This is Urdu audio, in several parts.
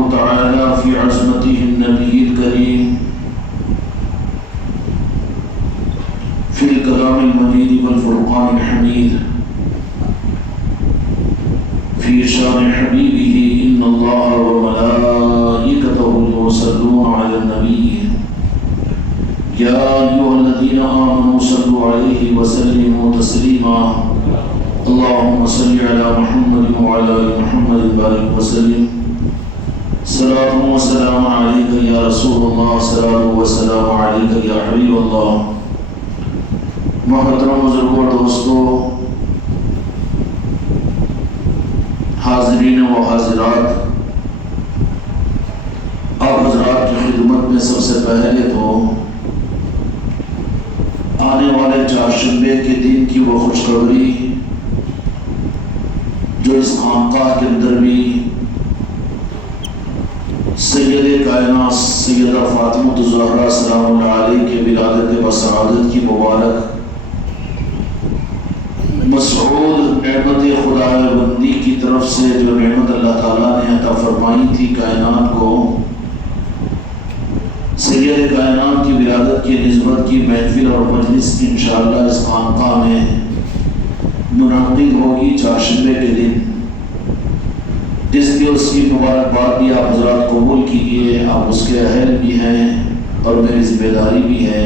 الله تعالى في عظمته النبي الكريم في الكلام المجيد والفرقان الحميد في شان حبيبه إن الله وملائكته يصلون على النبي يا أيها الذين آمنوا صلوا عليه وسلموا تسليما اللهم صل على محمد وعلى آل محمد بارك وسلم صلاة وسلام عليك يا رسول الله صلاة وسلام عليك يا حبيب الله محترم بزرگوں دوستو حاضرین و حاضرات آپ حضرات کی خدمت میں سب سے پہلے تو آنے والے چہارشنبے کے دن کی وہ خوشخبری جو اس خانقاہ کے اندر بھی سید کائنات سیدہ فاطمہ الزہرا سلام اللہ علیہ کے ولادت و سعادت کی مبارک مسعود نعمت خدا بندی کی طرف سے جو نعمت اللہ تعالیٰ نے عطا فرمائی تھی کائنات کو، سید کائنات کی ولادت کی نسبت کی محفل اور مجلس انشاءاللہ اس خانقاہ میں منعقد ہوگی چہارشنبے کے دن، جس کی اس کی مبارکباد بھی آپ حضرات قبول کیجیے۔ آپ اس کے اہل بھی ہیں اور میری ذمہ داری بھی ہے،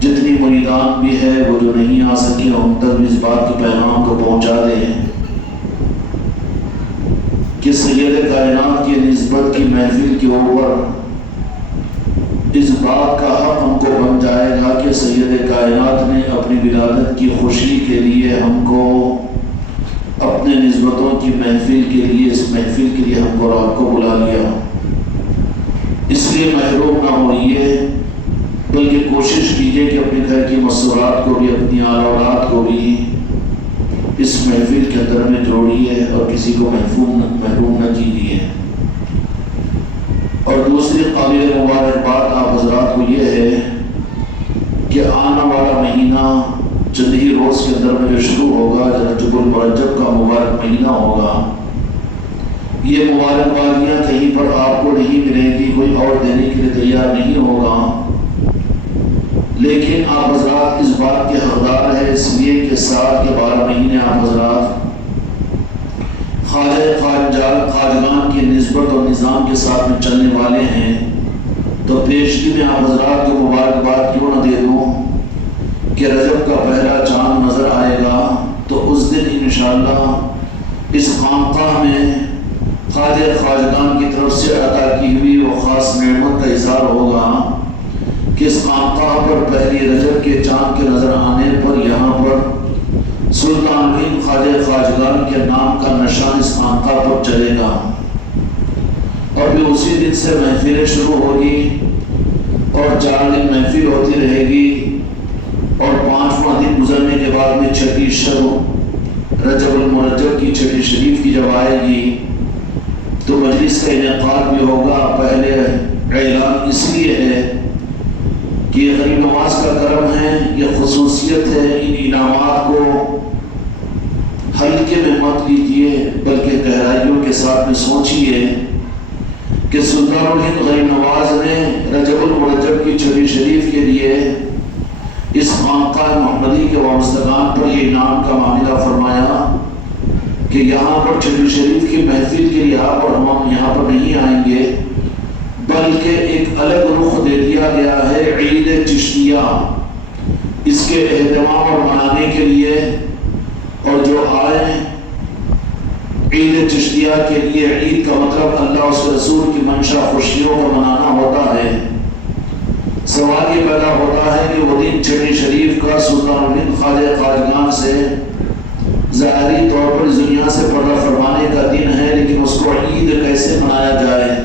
جتنی مریدان بھی ہے وہ جو نہیں آ سکے ان تک اس بات کے پیغام کو پہنچا دیں کہ سید کائنات کی نسبت کی محفل کے اوپر اس بات کا حق ہم کو بن جائے گا کہ سید کائنات نے اپنی ولادت کی خوشی کے لیے ہم کو اپنے نسبتوں کی محفل کے لیے، اس محفل کے لیے ہم کو رات کو بلا لیا۔ اس لیے محروم نہ ہوئیے، بلکہ کوشش کیجئے کہ اپنے گھر کی مسورات کو بھی، اپنی آل اولاد کو بھی اس محفل کے اندر میں جوڑیے اور کسی کو محروم نہ کیجیے۔ اور دوسری قابل مبارکباد آپ حضرات کو یہ ہے کہ آنے والا مہینہ چند ہی روز کے اندر میں جو شروع ہوگا، رجب المرجب کا مبارک مہینہ ہوگا، یہ مبارکبادیاں کہیں پر آپ کو نہیں ملیں گی، کوئی اور دینے کے لیے تیار نہیں ہوگا، لیکن آپ حضرات اس بات کے حقدار ہیں اس لیے کہ سال کے 12 مہینے آپ حضرات خواجگان کی نسبت اور نظام کے ساتھ میں چلنے والے ہیں، تو پیشگی میں آپ حضرات کو مبارکباد کیوں نہ دے دوں کہ رجب کا پہلا چاند نظر آئے گا تو اس دن انشاءاللہ اس خانقاہ میں خواجگان کی طرف سے عطا کی ہوئی وہ خاص نعمت کا اظہار ہوگا کہ اس خانقاہ پر پہلی رجب کے چاند کے نظر آنے پر یہاں پر سلطان ہند خواجگان کے نام کا نشان اس خانقاہ پر چلے گا، اور پھر اسی دن سے محفلیں شروع ہوگی اور 4 دن محفل ہوتی رہے گی، اور 5واں دن گزرنے کے بعد میں چھٹی شب رجب المرجب کی چھٹی شریف کی جب آئے گی تو مجلس کا انعقاد بھی ہوگا۔ پہلے اعلان اس لیے ہے کہ یہ غریب نواز کا کرم ہے، یہ خصوصیت ہے، ان انعامات کو ہلکے میں مت لیجیے بلکہ گہرائیوں کے ساتھ میں سوچیے کہ سلطان الہند غریب نواز نے رجب المرجب کی چھٹی شریف کے لیے اس خانقاہ محمدی کے وابستگان پر یہ انعام کا معاملہ فرمایا کہ یہاں پر چھٹی شریف کی محفل کے لیے ہم یہاں پر نہیں آئیں گے، بلکہ ایک الگ رخ دے دیا گیا ہے عید چشتیہ، اس کے اہتمام اور منانے کے لیے، اور جو آئیں عید چشتیہ کے لیے، عید کا مطلب اللہ اس کے رسول کی منشا خوشیوں کو منانا ہوتا ہے۔ سوال یہ پیدا ہوتا ہے کہ وہ دن چھٹی شریف کا سلطان الہند خواجگان سے ظاہری طور پر اس دنیا سے پردہ فرمانے کا دن ہے، لیکن اس کو عید کیسے منایا جائے،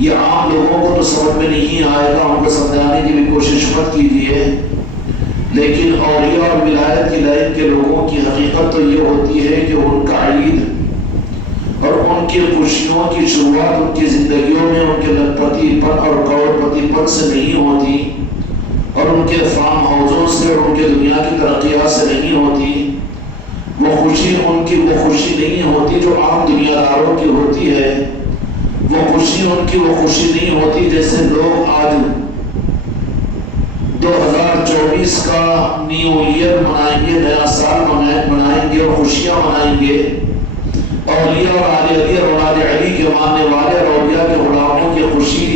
یہ عام لوگوں کو تو سمجھ میں نہیں آئے گا، ان کو سمجھانے کی بھی کوشش مت کیجیے، لیکن اولیاء اور ولایت کی لائن کے لوگوں کی حقیقت تو یہ ہوتی ہے کہ ان کا عید اور ان کی خوشیوں کی شروعات ان کی زندگیوں میں ان کے لکھپتی پن اور کروڑپتی پن سے نہیں ہوتی، اور ان کے فارم ہاؤسوں سے اور ان کے دنیا کی ترقیات سے نہیں ہوتی، وہ خوشی ان کی وہ خوشی نہیں ہوتی جو عام دنیا داروں کی ہوتی ہے، وہ خوشی ان کی وہ خوشی نہیں ہوتی جیسے لوگ آج 2024 کا نیو ایئر منائیں گے، نیا سال منائیں گے اور خوشیاں منائیں گے۔ اولیاء اور آل علی اور اولاد علی کے ماننے والے اور اولیاء کے غلاموں کی خوشی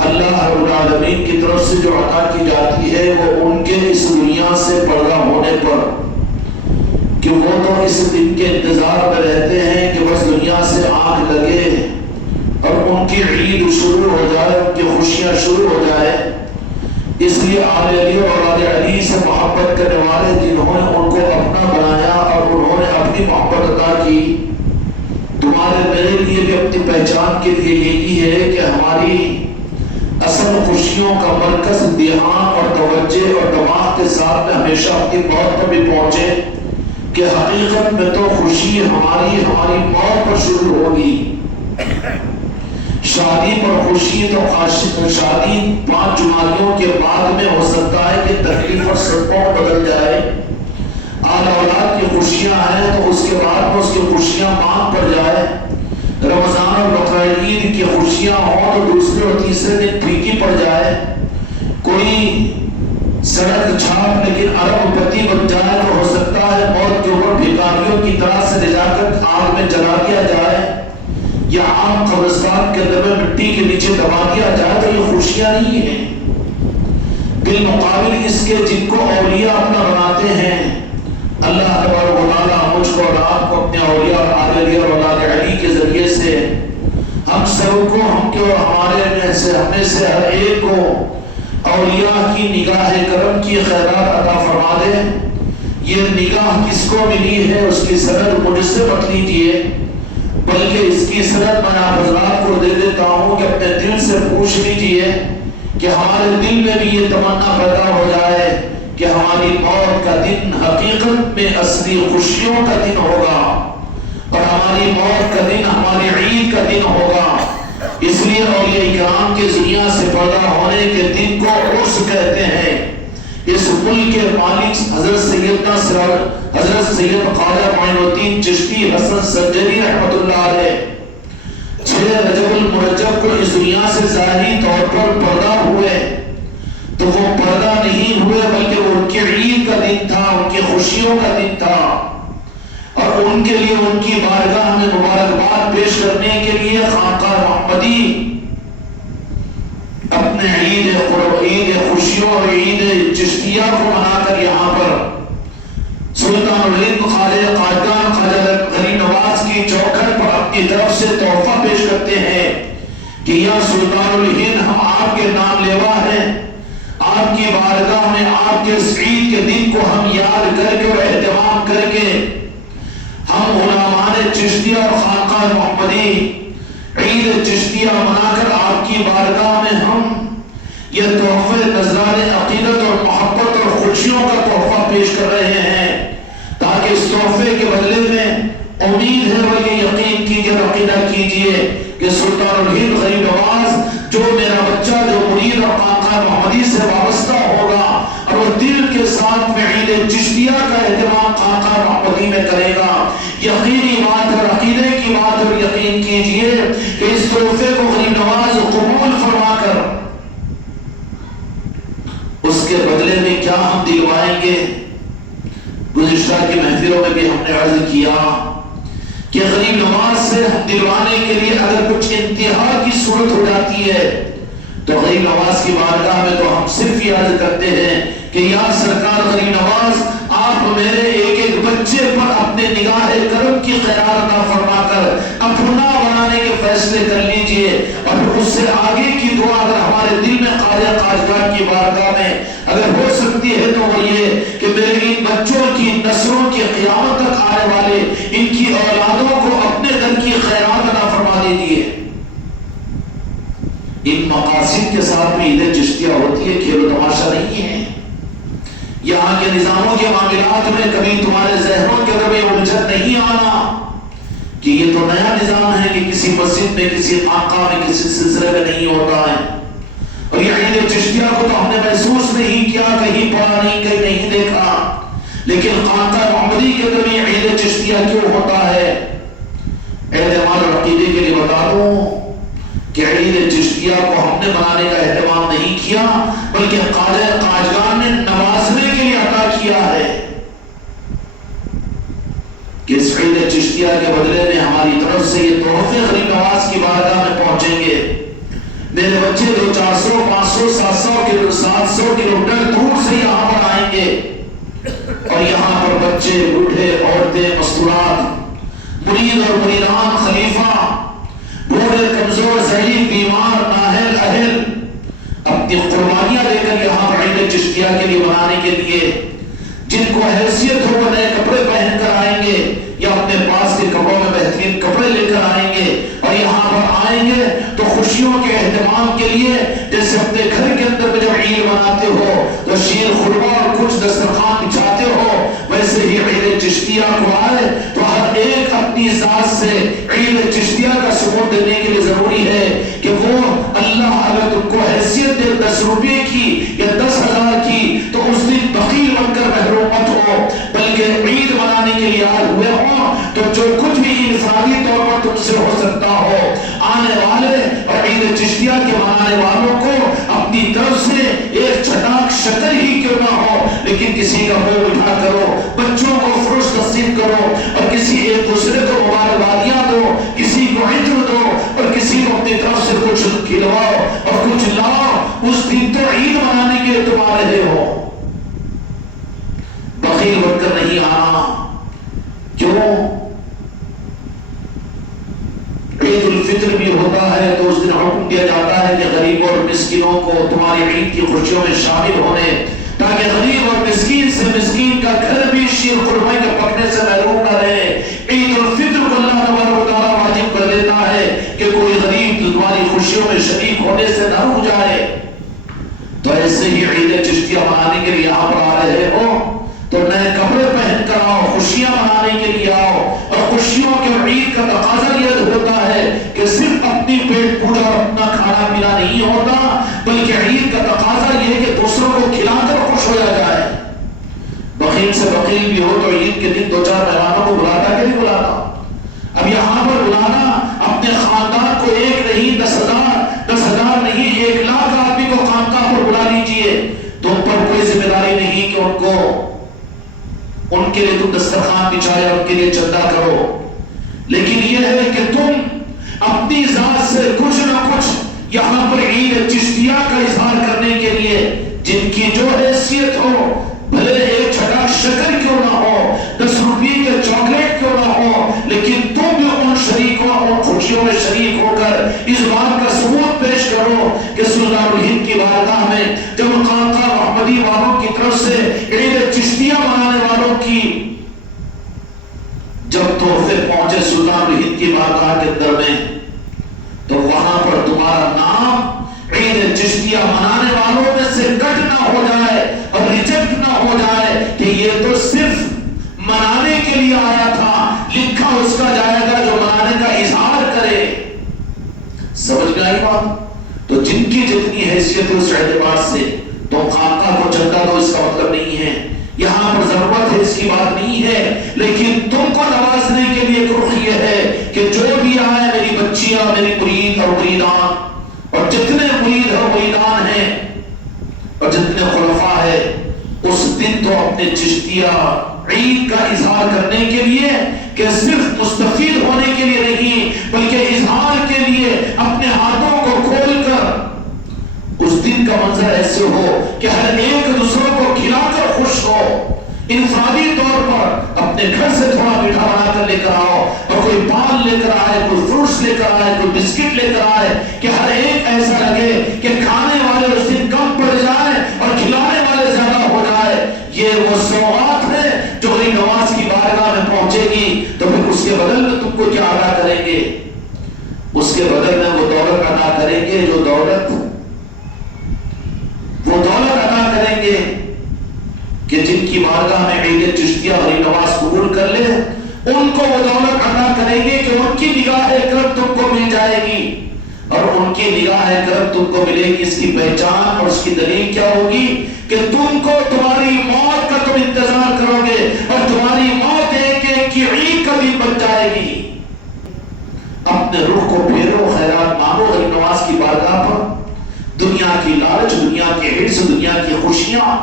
اللہ رب العالمین کی طرف سے جو عطا کی جاتی ہے وہ ان کے اس دنیا سے پردہ ہونے پر، کہ وہ تو اس دن کے انتظار میں رہتے ہیں کہ بس دنیا سے آنکھ لگے اور ان کی عید شروع ہو جائے، ان کی خوشیاں شروع ہو جائے۔ اس لیے آل علی اور اولاد علی سے محبت کرنے والے جنہوں نے ان کو اپنا بنایا اور انہوں نے اپنی محبت عطا کی، تمہارے میرے لیے بھی اپنی پہچان کے لیے یہی ہے کہ ہماری اصل خوشیوں کا مرکز دھیان اور توجہ اور دماغ کے ساتھ میں ہمیشہ اپنی موت پر بھی پہنچے، کہ حقیقت میں تو خوشی ہماری موت پر شروع ہوگی۔ شادی پر خوشی تو شادی 5 جمعیوں کے بعد میں ہو سکتا ہے کہ تکلیف اور صدموں بدل جائے۔ آل اولاد کی خوشیاں ہیں تو اس کے بعد میں اس کی خوشیاں مانگ پڑ جائے۔ رمضان اور بقرعید کی خوشیاں ہوں تو دوسرے اور تیسرے دن پھیکی پڑ جائے۔ کوئی سڑک چھاپ لیکن ارب پتی بن جائے تو ہو سکتا ہے موت کے اوپر بھکاریوں کی طرح سے لے جا کر آگ میں جلا دیا جائے، یا عام قبرستان کے اندر میں مٹی کے نیچے دبا دیا جائے، تو یہ خوشیاں نہیں ہیں۔ بالمقابل اس کے جن کو اولیاء اپنا بناتے ہیں، اللہ تبارک و تعالیٰ مجھ کو اور آپ کو اپنے اولیاء اور آل علی اور اولاد علی کے ذریعے سے ہم سب کو، ہم کے اور ہمارے میں سے ہمیں سے ہر ایک کو اولیاء کی نگاہ کرم کی خیرات عطا فرما دے۔ یہ نگاہ کس کو ملی ہے اس کی سند مجھ سے مت لیجیے، بلکہ اس کی سند میں آپ حضرات کو دے دیتا ہوں کہ اپنے دل سے پوچھ لیجیے کہ ہمارے دل میں بھی یہ تمنا پیدا ہو جائے کہ ہماری موت کا دن حقیقت میں اصلی خوشیوں کا دن ہوگا، اور ہماری موت کا دن ہماری عید کا دن ہوگا۔ اس لیے اولیاء کرام کے دنیا سے پردہ ہونے کے دن کو عرس کہتے ہیں۔ اس ملک کے مالک حضرت سید خواجہ معین الدین چشتی حسن سنجری رحمۃ اللہ علیہ 6 رجب المرجب کو اس دنیا سے ظاہری طور پر پردہ ہوئے، تو وہ پردہ نہیں ہوئے بلکہ وہ ان کی عید کا دن تھا، ان کی خوشیوں کا دن تھا، اور ان کے لیے ان کی بارگاہ میں مبارکباد پیش کرنے کے لیے خانقاہ محمدی اپنے عید خوشیوں اور عید چشتیہ کو منا کر یہاں پر سلطان الہند خواجہ قادریان خواجہ غریب نواز کی چوکھٹ پر اپنی طرف سے تحفہ پیش کرتے ہیں کہ یا سلطان الہند، ہم آپ کے نام لیوا ہیں، آپ کی بارگاہ میں آپ کے اس عید کے دن کو ہم یاد کر کے اور اہتمام کر کے ہم علماء چشتیہ اور خانقاہ محمدی عید چشتیہ منا کر آپ کی بارگاہ میں ہم یہ تحفے نذران عقیدت اور محبت اور خوشیوں کا تحفہ پیش کر رہے ہیں، تاکہ اس تحفے کے بدلے میں امید ہے وہ یہ یقین کیجیے اور عقیدہ کیجیے کہ سلطان الہند غریب نواز جو میرا بچہ جو مرید اور خانقاہ محمدی سے وابستہ ہوگا اور وہ دل کے ساتھ میں عید چشتیہ کا اہتمام خانقاہ محمدی میں کرے گا، یقینی بات اور عقیدے کی بات اور یقین کیجیے کہ اس تحفے کو غریب نواز قبول فرما کر اس کے بدلے میں کیا ہم دلوائیں گے۔ گزشتہ کی محفلوں میں بھی ہم نے عرض کیا کہ غریب نواز سے ہم دلوانے کے لیے اگر کچھ انتہا کی صورت ہو جاتی ہے تو غریب نواز کی بارگاہ میں تو ہم صرف یہ عرض کرتے ہیں کہ یا سرکار غریب نواز، آپ میرے ایک ایک بچے پر اپنے نگاہ کرم کی خیرات عطا فرما کر اپنا بنانے کے فیصلے کر لیجئے، اور اس سے آگے کی دعا اگر ہمارے دل میں خواجہ خواجگان کی بارگاہ میں اگر ہو سکتی ہے تو وہ یہ کہ میرے ان بچوں کی نسلوں کی قیامت تک آنے والے ان کی اولادوں کو اپنے در کی خیرات عطا فرما دیجئے۔ ان مقاصد کے ساتھ میں عید چشتیہ ہوتی ہے، کھیل و تماشا نہیں ہے۔ یہاں کے نظاموں کے معاملات میں کبھی تمہارے ذہنوں کے اندر میں الجھن نہیں آنا کہ یہ تو نیا نظام ہے کہ کسی مسجد میں کسی خانقاہ میں کسی سلسلے میں نہیں ہوتا ہے، اور یہ عید چشتیہ کو تو ہم نے محسوس نہیں کیا، کہیں پڑھا نہیں، کہیں نہیں دیکھا، لیکن خانقاہ محمدی کے اندر بھی عید چشتیہ کیوں ہوتا ہے؟ اعتماد اور عقیدے کے لیے بتا دوں کہ عید چشتیہ کو ہم نے منانے کا اہتمام نہیں کیا، بلکہ خواجہ قاجگان نے نوازنے کے لیے عطا کیا ہے کہ اس عید چشتیہ کے بدلے میں ہماری طرف سے یہ تحفے غریب نواز کی بارگاہ میں پہنچیں گے۔ میرے بچے 400 500 700 کلو میٹر دور سے یہاں پر آئیں گے، اور یہاں پر بچے، بوڑھے، عورتیں، مستورات، مرید اور مریدان، خلیفہ، بوڑھے، کمزور، ضعیف، بیمار، نااہل، اہل اپنی قربانیاں لے کر یہاں پر عید چشتیہ کے لیے منانے کے لیے، جن کو حیثیت ہو وہ نئے کپڑے پہن کر آئیں گے یا اپنے پاس کے کپڑوں میں بہترین کپڑے لے کر آئیں گے، اور یہاں پر آئیں گے تو خوشیوں کے اہتمام کے لیے جیسے اپنے گھر کے اندر میں جب عید مناتے ہو تو شیر خورما اور کچھ دسترخوان بچھاتے ہو، ویسے ہی عید چشتیہ کو آئے تو ہر ایک اپنی ذات سے عید چشتیہ کا ثبوت دینے کے لیے ضروری ہے کہ وہ اللہ اگر تم کو حیثیت دے 10 روپے کی یا 10,000 کی تو اس دن بخیل بن کر محروم مت ہو، بلکہ عید منانے کے لیے آئے ہوئے ہوں تو جو کچھ بھی انفرادی طور پر تم سے ہو سکتا ہو، آنے والے اور عید چشتیہ کے منانے والوں کو اپنی طرف سے ایک چھٹاک شکر ہی کیوں نہ ہو لیکن کسی کا منہ اٹھا کرو، بچوں کو فروش تقسیم کرو اور کسی ایک دوسرے کو مبارکبادیاں دو، کسی کو عطر دو اور کسی کو اپنی طرف سے کچھ کھلواؤ اور کچھ لاؤ۔ اس دن تو عید منانے کے لیے تم آ رہے ہو، بخیل بن کر نہیں آنا۔ کیوں؟ عید الفطر بھی ہوتا ہے تو اس دن حکم دیا جاتا ہے کہ غریبوں اور مسکینوں کو تمہاری عید کی خوشیوں میں شامل ہونے، تاکہ غریب اور مسکین سے مسکین کا گھر بھی شیر خرمے کے پکنے سے محروم نہ رہے۔ عید الفطر کو اللہ تبارک و تعالیٰ واجب کر دیتا ہے کہ کوئی غریب تمہاری خوشیوں میں شریک ہونے سے نہ رک جائے۔ تو ایسے ہی عید چشتیہ منانے کے لیے یہاں پر آ رہے ہو تو نئے کپڑے پہن کر آؤ، خوشیاں منانے کے لیے آؤ، اور خوشیوں کے عید کا تقاضا یہ ہوتا ہے کہ صرف اپنی پیٹ پوجا اور اپنا کھانا پینا نہیں ہوتا، بلکہ عید کا تقاضا یہ کہ دوسروں کو کھلا کر خوش ہو جائے۔ بخیل سے بخیل بھی ہو تو عید کے دن 2-4 مہمانوں کو بلاتا کہ نہیں بلاتا؟ اب یہاں پر بلانا اپنے خاندان کو ایک نہیں 10,000 نہیں 1,00,000 آدمی کو خانقاہ پر بلا لیجئے، تم پر کوئی ذمہ داری نہیں کہ ان کے لیے تم دسترخوان بچھائے اور ان کے لیے چندہ کرو، لیکن یہ ہے کہ تم اپنی ذات سے کچھ نہ کچھ یہاں پر عید چشتیہ کا اظہار کرنے کے لیے جن کی جو حیثیت ہو، بھلے ایک چھٹا شکر کیوں نہ ہو، 10 روپے کے چاکلیٹ کیوں نہ ہو، لیکن تم بھی ان شریکوں ان خوشیوں میں شریک ہو کر اس بات کا ثبوت پیش کرو کہ سلطان الہند کی بارگاہ میں جب خانقاہ محمدی والوں کی طرف سے عید چشتیہ منانے والوں کی جب تحفے پہنچے سلطان الہند کی بارگاہ کے اندر میں تو وہاں پر تمہارا نام عید چشتیہ منانے والوں میں سے کٹ نہ ہو جائے اور ریجیکٹ نہ ہو جائے کہ یہ تو صرف منانے کے لیے آیا تھا، لکھا اس کا جائے گا جو منانے کا اظہار کرے۔ سمجھ میں آئی بات؟ تو جن کی جتنی حیثیت ہے اس اعتبار سے تو خانقاہ کو چندہ دو اس کا مطلب نہیں ہے، یہاں پر ضرورت ہے اس کی بات نہیں ہے، لیکن تم کو نوازنے کے لیے رخ یہ ہے کہ جو بھی آئے، میری بچیاں، میری مرید اور مریدان اور جتنے مرید اور مریدان ہیں اور جتنے خلفاء ہیں، اس دن تو اپنے چشتیہ عید کا اظہار کرنے کے لیے کہ صرف مستفید ہونے کے لیے نہیں بلکہ اظہار کے لیے اپنے ہاتھوں کو کھول کر اس دن کا منظر ایسے ہو کہ ہر ایک دوسروں کو کھلا کر خوش ہو، انفرادی طور پر اپنے گھر سے تھوڑا میٹھا بنا کر لے کر آؤ اور کوئی پان لے کر آئے، کوئی فروٹس لے کر آئے، کوئی بسکٹ لے کر آئے کہ ہر ایک ایسا لگے کہ کھانے والے اس دن کم پڑ جائے اور کھلانے والے زیادہ ہو جائے۔ یہ وہ سوغات ہے جو غریب نواز کی بارگاہ میں پہنچے گی تو پھر اس کے بدل میں تم کو کیا ادا کریں گے؟ اس کے بدل میں وہ دولت ادا کریں گے جو دولت ادا کریں گے کہ جن کی بارگاہ میں عید چشتیہ غریب نواز قبول کر لے ان کو وہ دولت ادا کریں گے کہ ان کی نگاہ کرم تم کو مل جائے گی، اور ان کی نگاہ کرم تم کو ملے گی. اس کی پہچان اور اس کی دلیل کیا ہوگی کہ تم کو تمہاری موت کا تم انتظار کرو گے اور تمہاری موت ایک ایک کی عید کا دن بن جائے گی. اپنے رخ کو پھیرو، خیرات مانگو غریب نواز کی بارگاہ پر. دنیا کی لالچ، دنیا کے حرص، دنیا کی خوشیاں،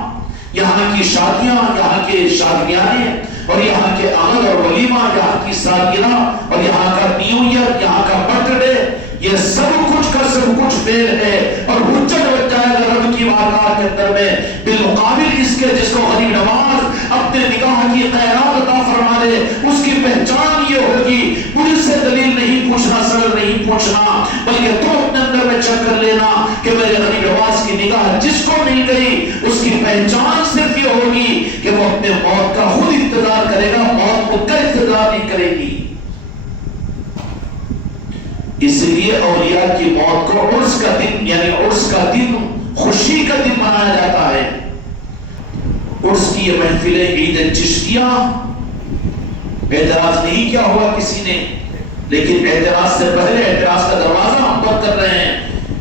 یہاں کی شادیاں، یہاں کے شادیانے اور یہاں کے آمد اور ولیمہ، یہاں کی سالگرہ اور یہاں کا نیو ایئر، یہاں کا برتھ ڈے، یہ سب کچھ کا سب کچھ فیل ہے اور حجت بن جائے گا رب کی بارگاہ کے اندر میں بالمقابل اس کے جس کو غریب نواز اپنے نگاہ کی خیرات عطا فرما دے. اس کی پہچان یہ ہوگی، مجھ سے دلیل نہیں پوچھنا، سر نہیں پوچھنا، بلکہ تو اپنے اندر میں چیک کر لینا کہ میرے غریب نواز کی نگاہ جس کو مل گئی اس کی پہچان صرف یہ ہوگی کہ وہ اپنے موت کا خود انتظار کرے گا، موت کو کا انتظار نہیں کرے گی. اس لیے اولیاء کی موت کو عرس کا دن، یعنی عرس کا دن خوشی کا دن منایا جاتا ہے. عرس کی یہ محفلیں عید چشتیہ، اعتراض نہیں کیا ہوا کسی نے، لیکن اعتراض سے پہلے اعتراض کا دروازہ ہم بند کر رہے ہیں.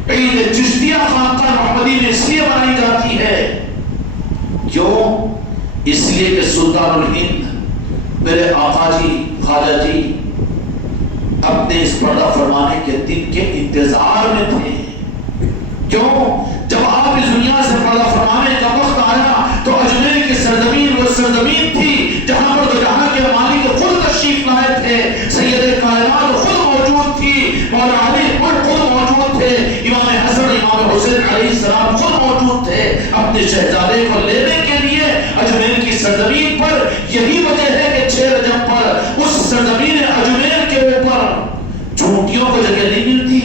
عید چشتیہ خانقاہ محمدی میں اس لیے منائی جاتی ہے، کیوں؟ اس لیے کہ سلطان الہند میرے آقا جی خواجہ جی اپنے اس پردہ فرمانے کے دن کے انتظار میں تھے. کیوں؟ جب آپ اس دنیا سے پردہ فرمانے کا وقت آیا تو اجمیر کی سرزمین وہ سرزمین تھی جہاں پر دو جہاں کے مالک خود تشریف لائے تھے. سید کائنات خود موجود تھی، مولا علی خود موجود تھے، امام حسن امام حسین علیہ السلام خود موجود تھے اپنے شہزادے کو لینے کے لیے اجمیر کی سرزمین پر. یہی وجہ ہے کہ 6 رجب پر اس سرزمین اجمیر کے اوپر جھوٹیوں کو جگہ نہیں ملتی.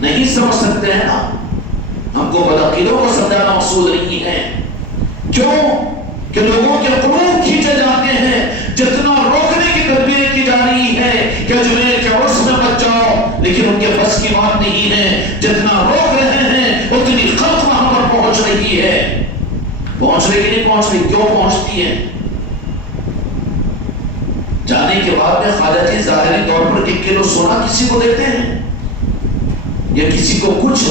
نہیں سمجھ سکتے ہیں نا، ہم کو بدعقیدوں کو سمجھانا مقصود نہیں ہے. کیوں کہ لوگوں کے قلوب کھینچے جاتے ہیں. جتنا روکنے کی تدبیر کی جا رہی ہے کہ اجمیر کے عرس میں مت جاؤ، لیکن ان کے بس کی بات نہیں ہے. جتنا روک رہے ہیں اتنی خلق وہاں پر پہنچ رہی ہے. پہنچ رہی کہ نہیں پہنچ رہی؟ کیوں پہنچتی ہے؟ جانے کے بعد میں خواجہ جی ظاہری طور پر 1 کلو سونا کسی کو دیتے ہیں یا کسی کو کچھ؟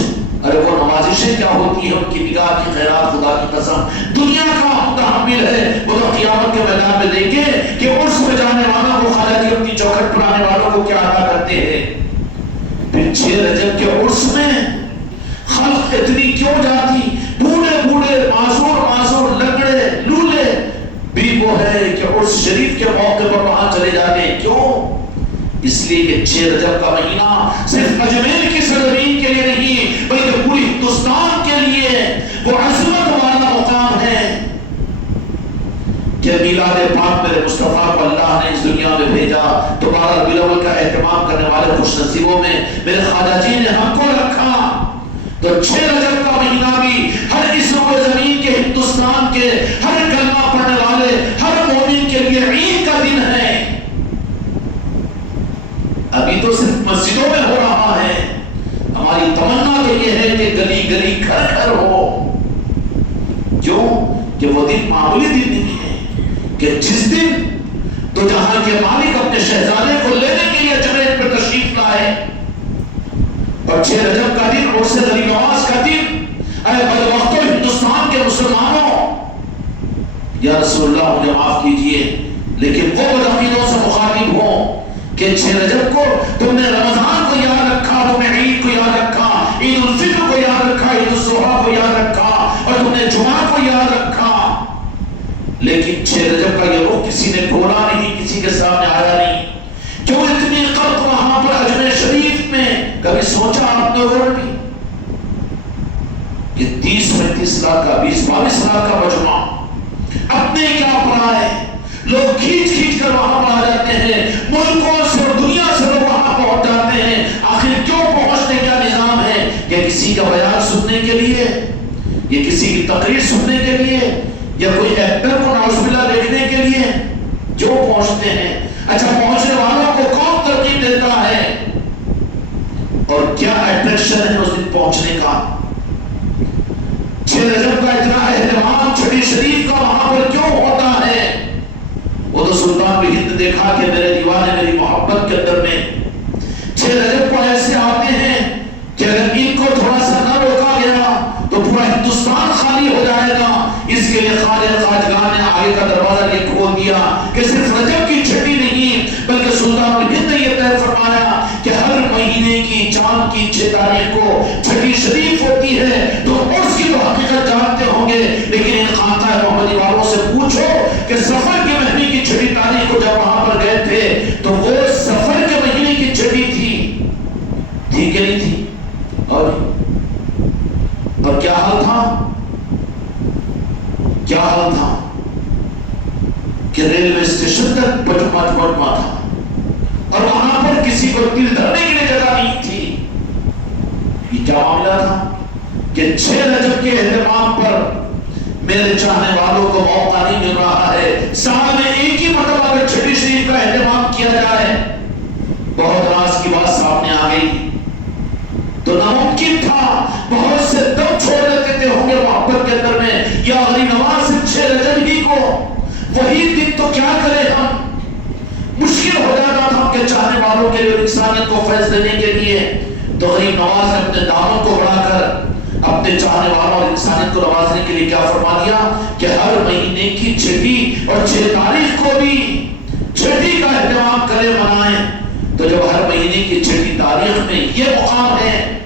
ارے وہ نوازشیں کیا ہوتی ہیں ان کی نگاہ کی خیرات، خدا کی قسم دنیا کا متحمل ہے. وہ تو قیامت کے میدان میں دیکھیں کہ عرس میں جانے والا وہ خواجہ جی اپنی چوکھٹ پر آنے والوں کو کیا ادا کرتے ہیں. پھر 6 رجب کے عرس میں خلق اتنی کیوں جاتی؟ بوڑھے بوڑھے معذور لنگڑے لولے بھی وہ ہے کہ عرس شریف کے موقع پر وہاں چلے جاتے ہیں. کیوں؟ اس لیے کہ 6 رجب کا مہینہ صرف اجمیر کی سرزمین کے لیے نہیں بلکہ پوری ہندوستان کے لیے وہ عظمت والا مقام ہے کہ میلاد پاک میرے مصطفیٰ کو اللہ نے اس دنیا میں بھیجا. تو 12 ربیع الاول کا اہتمام کرنے والے خوش نصیبوں میں میرے خواجہ جی نے ہم کو رکھا. تو 6 رجب کا مہینہ بھی ہر اس روئے زمین کے ہندوستان کے ہر کلمہ پڑھنے والے ہر مومن کے لیے عید کا دن ہے. ابھی تو صرف مسجدوں میں ہو رہا ہے، ہماری تمنا تو یہ ہے کہ گلی گلی گھر گھر ہو. کیوں کہ وہ دن معمولی دن نہیں ہے کہ جس دن تو جہاں کے مالک اپنے شہزادے کو لینے کے لیے اجمیر پر تشریف لائے. اور 6 رجب کا دن عرس غریب نواز کا دن، اے بدبختو ہندوستان کے مسلمانوں، یا رسول اللہ مجھے معاف کیجئے لیکن وہ بدعقیدوں سے مخاطب ہوں کہ 6 رجب کو تم نے رمضان کو یاد رکھا، تم نے عید کو یاد رکھا، عید الفطر کو یاد رکھا، عید الاضحیٰ کو یاد رکھا اور تم نے جمعہ کو یاد رکھا، لیکن 6 رجب کا یہ روح کسی نے کھولا نہیں، کسی کے سامنے آیا نہیں. کیوں اتنی قلق وہاں پر اجمیر شریف میں؟ کبھی سوچا آپ نے اور بھی کہ 30-35 لاکھ کا 20-22 لاکھ کا مجمع اپنے کیا پڑھائے؟ لوگ کھینچ کر وہاں پر آ جاتے ہیں، ملکوں سے اور دنیا سے لوگ وہاں پہنچ جاتے ہیں. آخر کیوں پہنچنے کا نظام ہے؟ کہ کسی کا بیان سننے کے لیے، یا کسی کی تقریر سننے کے لیے، یا کوئی ایکٹر کو نعوذ باللہ دیکھنے کے لیے جو پہنچتے ہیں. اچھا پہنچنے والوں کو کون ترغیب دیتا ہے اور کیا اٹریکشن ہے اس دن پہنچنے کا؟ 6 رجب کا اتنا اہتمام چھٹی شریف کا وہاں پر کیوں ہوتا ہے؟ وہ تو سلطان بھی ہند دیکھا کہ میرے دیوانے میری محبت کے اندر میں 6 رجب کو ایسے آتے تاریخ کو چھٹی شریف ہوتی ہے تو اس کی تو حقیقت جانتے ہوں گے، لیکن ان خانقاہ محمدی والوں سے پوچھو کہ سفر کے مہینے کی چھٹی تاریخ کو جب وہاں پر گئے تھے تو وہ سفر کے مہینے کی چھٹی تھی کہ نہیں تھی؟ اور کیا حال تھا کہ ریلوے اسٹیشن تک مجمع تھا اور وہاں پر کسی کو دل دھرنے کے لیے جگہ نہیں تھی۔ یہ کیا معاملہ تھا کہ 6 رجب کے اہتمام پر میرے چاہنے والوں کو موقع نہیں مل رہا ہے، سال میں ایک ہی مرتبہ اگر چھٹی شریف کا اہتمام کیا جائے، بہت راز کی بات سامنے آ گئی تو ناممکن تھا، بہت سے دم چھوڑ دیتے تھے ہوں گے محبت کے اندر میں، یا غریب نواز 6 رجب ہی کو وہی دن تو کیا کرے ہم، مشکل ہو جاتا تھا کہ چاہنے والوں کے لیے انسانیت کو فیض دینے کے لیے، تو غریب نواز نے اپنے دامن کو بڑھا کر اپنے چاہنے والوں اور انسانیت کو نوازنے کے لیے کیا فرما دیا کہ ہر مہینے کی چھٹی اور 6 تاریخ کو بھی چھٹی کا اہتمام کرے، منائیں۔ تو جب ہر مہینے کی چھٹی تاریخ میں یہ مقام ہے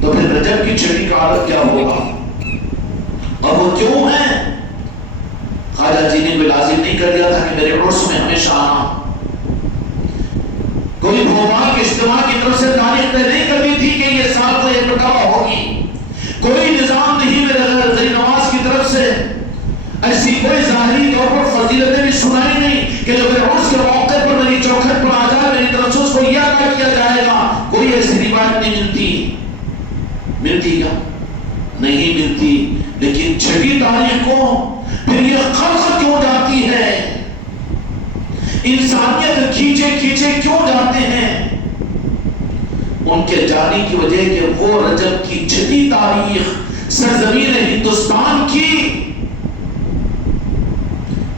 تو پھر رجب کی چھٹی کا عادت کیا ہوگا؟ اور وہ کیوں ہے؟ خواجہ جی نے کوئی لازم نہیں کر دیا تھا کہ میرے عرس میں ہمیشہ آنا، کوئی بھوپال کے اجتماع کی طرف سے تاریخ طے نہیں کر دی تھی کہ یہ سال کو ایک مرتبہ ہوگی، کوئی نظام نہیں میرے غریب نواز کی طرف سے، ایسی کوئی ظاہری طور پر فضیلتیں بھی سنائی نہیں کہ جو میرے عرس کے موقع پر میری چوکھٹ پر آ جائے، میری طرف سے اس کو یہ ادا کیا جائے گا، کوئی ایسی روایت نہیں ملتی کیا؟ نہیں ملتی۔ لیکن چھٹی تاریخ کو پھر یہ خلق کیوں جاتی ہے، انسانیت کھینچے کیوں جاتے ہیں؟ ان کے جانے کی وجہ کہ وہ رجب کی چھٹی تاریخ سرزمین ہندوستان کی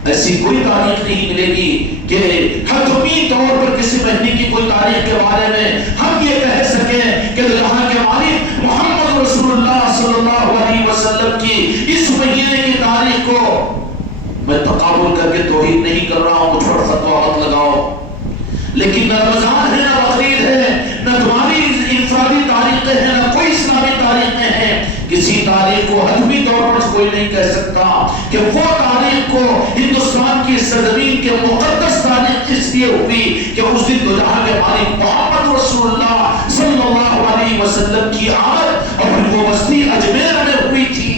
ایسی کوئی تاریخ نہیں ملے گی کہ حتمی طور پر کسی مہینے کی کوئی تاریخ کے بارے میں ہم یہ کہہ سکیں کہ جہاں کے مالک محمد رسول اللہ صلی اللہ علیہ وسلم کی اس مہینے کی تاریخ کو میں تقابل کر کے توہین نہیں کر رہا ہوں، مجھ پر فتویٰ مت لگاؤ، لیکن نہ رمضان ہے، نہ بقرعید ہے، نہ تمہاری انفرادی تاریخیں ہیں، نہ کوئی اسلامی تاریخیں ہیں، کسی تاریخ کو حتمی طور پر کوئی نہیں کہہ سکتا کہ وہ تاریخ کو ہندوستان کی سرزمین کے مقدس تاریخ اس لیے ہوئی کہ اس دن تو جہاں کے مالک محمد رسول اللہ صلی اللہ علیہ وسلم کی آمد اور وہ بستی اجمیر میں ہوئی تھی۔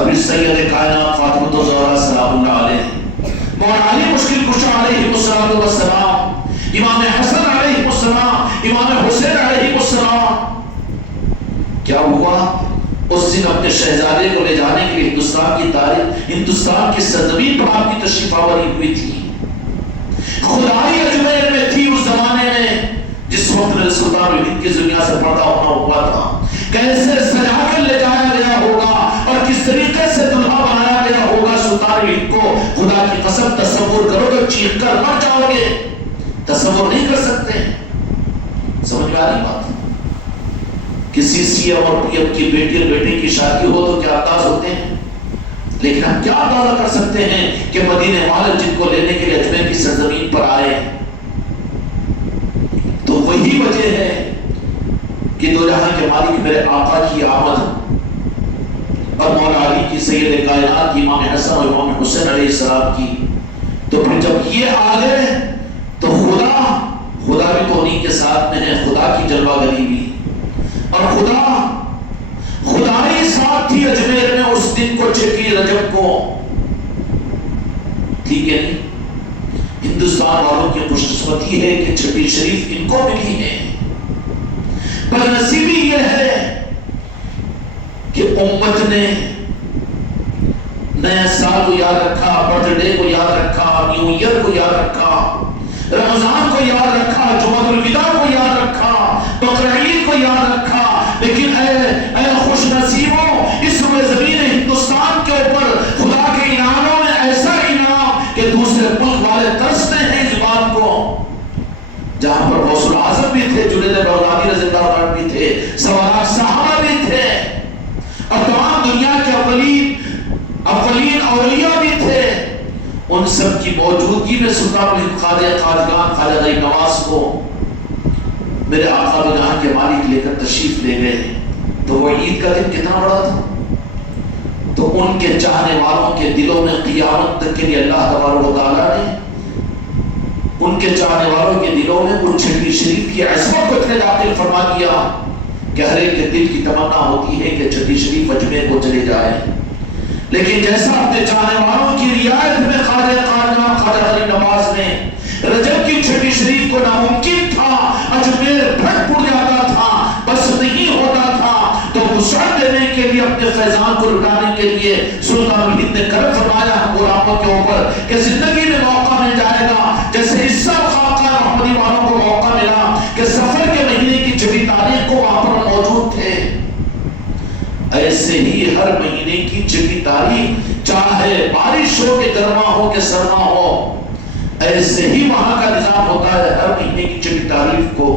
ابھی سید کائنات فاطمہ الزہرا سلام اللہ علیہ، مولانا علی مشکل کشا علیہ السلام، امام حسن علیہ السلام، امام حسین علیہ السلام، کیا ہوا؟ اس دن اپنے شہزادے کو لے جانے کے لیے ہندوستان کی تاریخ، ہندوستان کی سرزمین پر آپ کی تشریف آوری ہوئی تھی، خدائی اجمیر میں تھی اس زمانے میں جس وقت میں سلطان ہند کی دنیا سے پردہ ہونا ہوا تھا، کیسے سجا کر لے جایا گیا ہوگا اور کس طریقے سے دلہا بنایا گیا ہوگا سلطان ہند کو، خدا کی قسم تصور کرو تو چیخ کر مر جاؤ گے، تصور نہیں کر سکتے۔ سمجھ میں آ رہی بات؟ کسی سی ایم اور پی ایم کی بیٹی اور بیٹے کی شادی ہو تو کیا انداز ہوتے ہیں، لیکن ہم کیا اندازہ کر سکتے ہیں کہ مدینے والے جن کو لینے کے لیے اجمیر کی سرزمین پر آئے، تو وہی وجہ ہے کہ دو جہاں کے مالک میرے آقا کی آمد اور مولا علی کی سید کائنات امام حسن اور امام حسین علیہ السلام کی، تو پھر جب یہ آ گئے تو خدا بھی تو انہیں کے ساتھ میں ہے، خدا کی جلوہ گری بھی، اور خدائی ساتھ تھی اجمیر میں اس دن کو، چھٹی رجب کو، ٹھیک ہے نہیں؟ ہندوستان والوں کی خوش قسمتی ہے کہ چھٹی شریف ان کو ملی ہے، پر نصیبی یہ ہے کہ امت نے نیا سال کو یاد رکھا، برتھ ڈے کو یاد رکھا، نیو ایئر کو یاد رکھا، رمضان کو یاد رکھا، جمعۃ الوداع کو یاد رکھا، بقرعید کو یاد رکھا، لیکن اے خوش نصیبوں، اس زمین ہندوستان کے اوپر خدا کے انعاموں میں ایسا انعام کہ دوسرے ملک والے ترستے ہیں اس بات کو، جہاں پر غوث العظم بھی تھے، جنید بغدادی رضی اللہ عنہ بھی تھے، سوالات صحابہ بھی تھے، اور تمام دنیا کے اولین اولیاء بھی تھے، ان سب کی موجودگی میں سلطان خواجہ خواجگان خواجہ غریب نواز کو میرے آقا و جہاں کے مالک لے کر تشریف لے گئے تو وہ عید کا دن کتنا بڑا تھا. تو ان کے چاہنے والوں کے دلوں میں قیامت تک کے لیے اللہ تبارک و تعالیٰ نے ان کے چاہنے والوں کے دلوں میں ان چھٹی شریف کی عظمت کو اتنے داخل فرما دیا کہ ہر ایک کے دل کی تمنا ہوتی ہے کہ چھٹی شریف اجمیر کو چلے جائے. لیکن جیسا اپنے چاہنے والوں کی رعایت میں خواجہ غریب نواز نے رجب کی چھٹی شریف کو ناممکن تھا، اجمیر پھٹ پڑ جاتا تھا، بس نہیں ہوتا تھا، تو وسعت دینے کے لیے اپنے فیضان کو لٹانے کے لیے سلطان الہند نے کرم فرمایا ہم غلاموں کے اوپر کہ زندگی میں موقع مل جائے گا. جیسے اس سال خاقہ محمدی والوں کو موقع ملا کہ سفر کے مہینے کی 6 تاریخ کو وہاں پر موجود تھے، ایسے ہی ہر مہینے کی 6 تاریخ چاہے بارش ہو کہ گرما ہو کہ سرما ہو، ایسے ہی وہاں کا نظام ہوتا ہے ہر مہینے کی 6 تاریخ کو،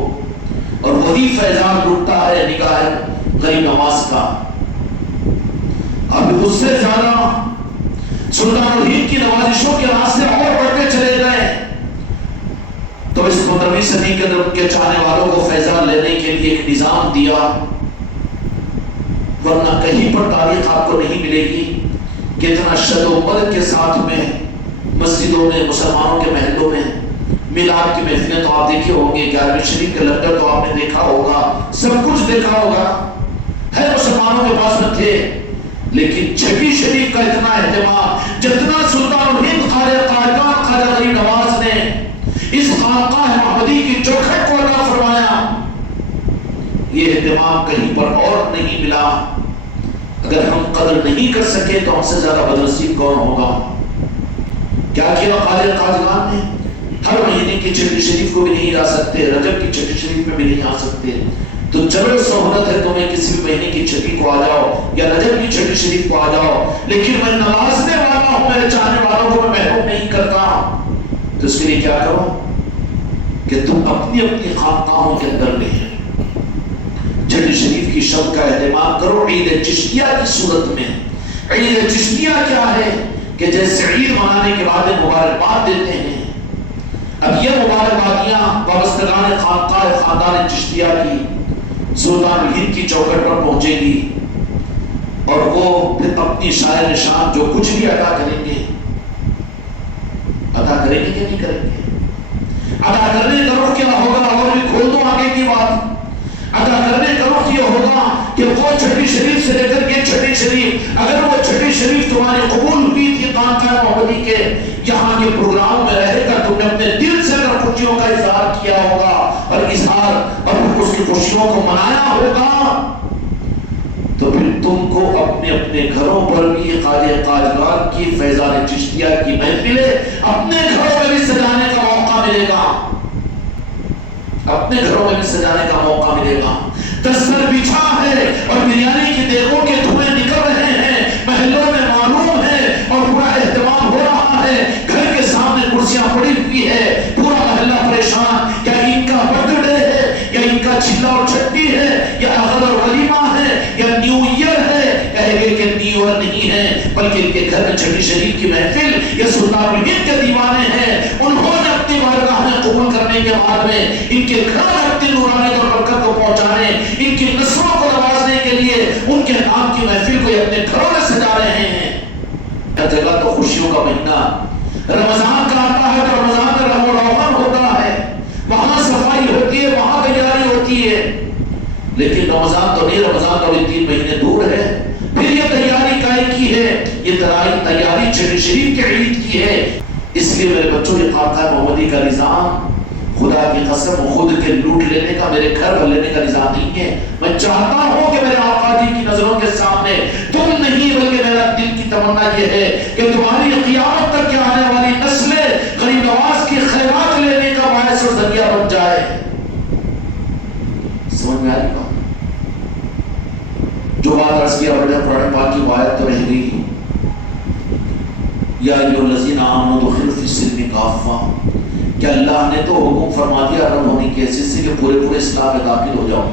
اور وہی فیضان لٹتا ہے نگاہ غریب نواز کا. اب اس سے زیادہ سلطان الہند کی نوازشوں کے راستے اور بڑھتے چلے گئے. تو اس 15ویں صدی کے اندر ان کے چاہنے والوں کو فیضان لینے کے لیے ایک نظام دیا، ورنہ کہیں پر تاریخ آپ کو نہیں ملے گی کہ اتنا شد و مدد کے ساتھ میں مسجدوں میں مسلمانوں کے محلوں میں میلاد کی محفلیں تو آپ دیکھے ہوں گے، 11ویں شریف کے لنگر تو آپ نے دیکھا ہوگا، سب کچھ دیکھا ہوگا، ہے مسلمانوں کے پاس میں تھے. لیکن چھٹی شریف کا اتنا اہتمام جتنا سلطان الہند خواجہ غریب نواز نے اس خانقاہ محمدی کی چوکھٹ کو عطا فرمایا، یہ اہتمام کہیں پر اور نہیں ملا. اگر ہم قدر نہیں کر سکے تو ہم سے زیادہ بدنصیب کون ہوگا. کیا کیا خواجہ نے؟ ہر مہینے کی چھٹی شریف کو بھی نہیں جا سکتے، رجب کی چھٹی شریف میں بھی نہیں آ سکتے، تو چلو سہولت ہے تمہیں کسی بھی مہینے کی چھٹی کو آ جاؤ یا رجب کی چھٹی شریف کو آ جاؤ، لیکن میں نوازنے والا ہوں، میرے چاہنے والوں کو میں محروم نہیں کرتا. تو اس کے لیے کیا کرو کہ تم اپنی اپنی خانقاہوں کے اندر میں چھٹی شریف کی شب کا اہتمام کرو عید چشتیہ کی صورت میں. عید چشتیہ کیا ہے کہ جیسے عید منانے کے بعد مبارکباد دیتے ہیں، اب یہ مبارکبادیاں وابستگان خانقاہ خاندان چشتیہ کی سلطان الہند کی چوکھٹ پر پہنچے گی، اور وہ پھر اپنی شاعر نشان جو کچھ بھی ادا کریں گے کہ نہیں کریں گے. ادا کرنے کا رخ کیا ہوگا، اور بھی کھول دو آگے کی بات. ادا کرنے کا رخ یہ ہوگا کہ وہ چھٹی شریف سے لے کر یہ چھٹی شریف، اگر وہ چھٹی شریف تمہاری قبول ہوئی تھی خانقاہ محمدی کے یہاں کے پروگرام میں رہ کر تم نے اپنے دل سے اگر خوشیوں کا اظہار کیا ہوگا اور اس کی خوشیوں کو منایا ہوگا، تو پھر تم کو اپنے اپنے گھروں پر بھی خواجہ قاجگان کی فیضان چشتیہ کی محفلیں اپنے گھروں میں بھی سجانے کا موقع ملے گا، اپنے گھروں میں بھی سجانے کا موقع ملے گا. دستر بچھا ہے اور بریانی کی دیگوں کے دھوئیں نکل رہے ہیں، محلوں میں معلوم ہے اور پورا اہتمام ہو رہا ہے، گھر کے سامنے کرسیاں پڑی ہوئی ہے، پورا محلہ پریشان، یا ان کا برتھ ڈے ہے یا ان کا چھلا اور چھٹی ہے یا عقد اور ولیمہ ہے یا نیو ایئر ہے. کہے گے کہ نیو ایئر نہیں ہے بلکہ ان کے گھر میں چھٹی شریف کی محفل، یہ سلطان الہند کے دیوانے ہیں، انہوں نے اپنی بارگاہ میں قبول کرنے کے بعد میں ان کے گھر میں اپنی نورانیت اور برکت کو پہنچانے، ان کی نسلوں کو نوازنے کے لیے ان کے نام کی محفل کو اپنے گھروں میں سجا رہے ہیں. ہر جگہ تو خوشیوں کا مہینہ رمضان کا آتا ہے، تو رمضان میں رحم و روغن ہوتا ہے، وہاں صفائی ہوتی ہے، وہاں تیاری ہوتی ہے. لیکن رمضان تو نہیں، رمضان تو 3 مہینے دور ہے. پھر یہ تیاری کائے کی ہے، یہ تیاری چھٹی شریف کے عید کی ہے. اس لیے میرے بچوں یہ خانقاہ محمدی کا نظام خدا کی قسم خود کے لوٹ لینے کا، میرے گھر بھر لینے کا نظام نہیں ہے. میں چاہتا ہوں کہ میرے آقا جی کی نظروں کے سامنے تم نہیں بلکہ میرا دل کی تمنا یہ ہے کہ تمہاری قیامت تک کے آنے والی نسلیں غریب نواز کی خیرات لینے کا باعث اور ذریعہ بن جائے. سمجھ میں آ رہی بات؟ جو بات عرض کیا قرآن پاک کی آیت تو رہ گئی، یا ایھا الذین آمنوا ادخلوا فی السلم کافہ، کہ اللہ نے تو حکم فرما دیا رب ہونے کی حیثیت سے کہ پورے اسلام میں داخل ہو جاؤ.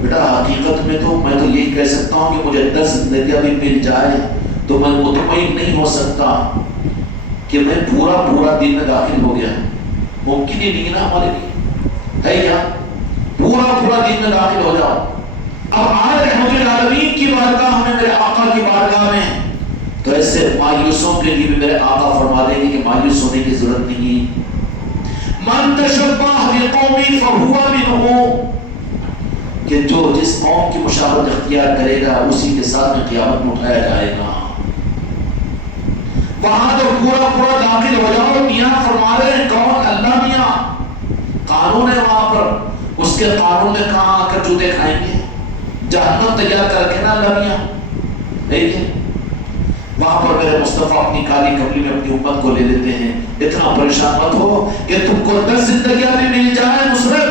بیٹا حقیقت میں تو میں تو یہی کہہ سکتا ہوں کہ مجھے 10 زندگیاں بھی مل جائے تو میں مطمئن نہیں ہو سکتا کہ میں پورا دن میں داخل ہو گیا. ممکن ہی نہیں نا ہمارے لیے. ہے کیا؟ پورا دین میں داخل ہو جاؤ. اب آئے رحمت العالمین کی بارگاہ میں، میرے آقا کی بارگاہ میں، تو ایسے مایوسوں کے لیے بھی میرے آقا فرما دیں گے کہ مایوس ہونے کی ضرورت نہیں. من تشبہ بقوم فہو منہم، کہ جو جس قوم کی مشابہت اختیار کرے گا اسی کے ساتھ میں قیامت میں اٹھایا جائے گا. وہاں تو پورا داخل ہو جاؤ. میاں فرما رہے ہیں کون؟ اللہ میاں. قانون ہے وہاں پر، اس کے قانون میں کہاں آ کر جوتے کھائیں گے؟ جہنم تیار کر کے نا اللہ میاں. دیکھیں وہاں پر میرے مصطفیٰ اپنی کالی کملی میں اپنی امت کو لے لیتے ہیں. اتنا پریشان مت ہو کہ تم کو 10 زندگیاں بھی مل جائے نصرت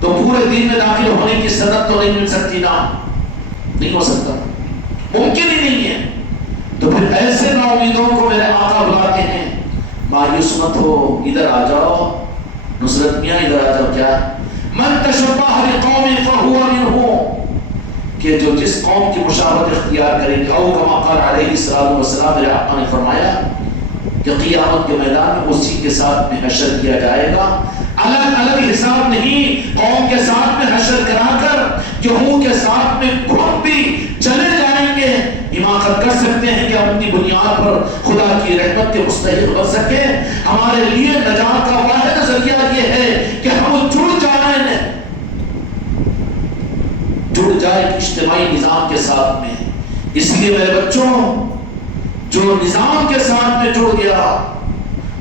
تو پورے دین میں داخل ہونے کی سند تو نہیں مل سکتی نا. نہیں ہو سکتا، ممکن ہی نہیں ہے. تو پھر ایسے نا امیدوں کو میرے آقا بلاتے ہیں، مایوس مت ہو، ادھر آ جاؤ. نصرت میاں ادھر آ جاؤ. کیا؟ من تشبہ بقوم فہو منہم، کہ جو جس قوم کی مشابہت اختیار کریں گے. او کما قال علیہ الصلوۃ والسلام، میرے آقا نے فرمایا کہ قیامت کے میدان میں اسی کے ساتھ میں حشر کیا جائے گا. الگ حساب نہیں، قوم کے ساتھ میں حشر کرا کر گیہوں کے ساتھ میں گھوم بھی چلے جائیں گے. حماقت کر سکتے ہیں کہ ہم اپنی بنیاد پر خدا کی رحمت کے مستحق بن سکیں. ہمارے لیے نجات کا واحد ذریعہ یہ ہے کہ ہم جڑ جائے اجتماعی نظام کے ساتھ میں. اس لیے میرے بچوں، جو نظام کے ساتھ میں جڑ گیا،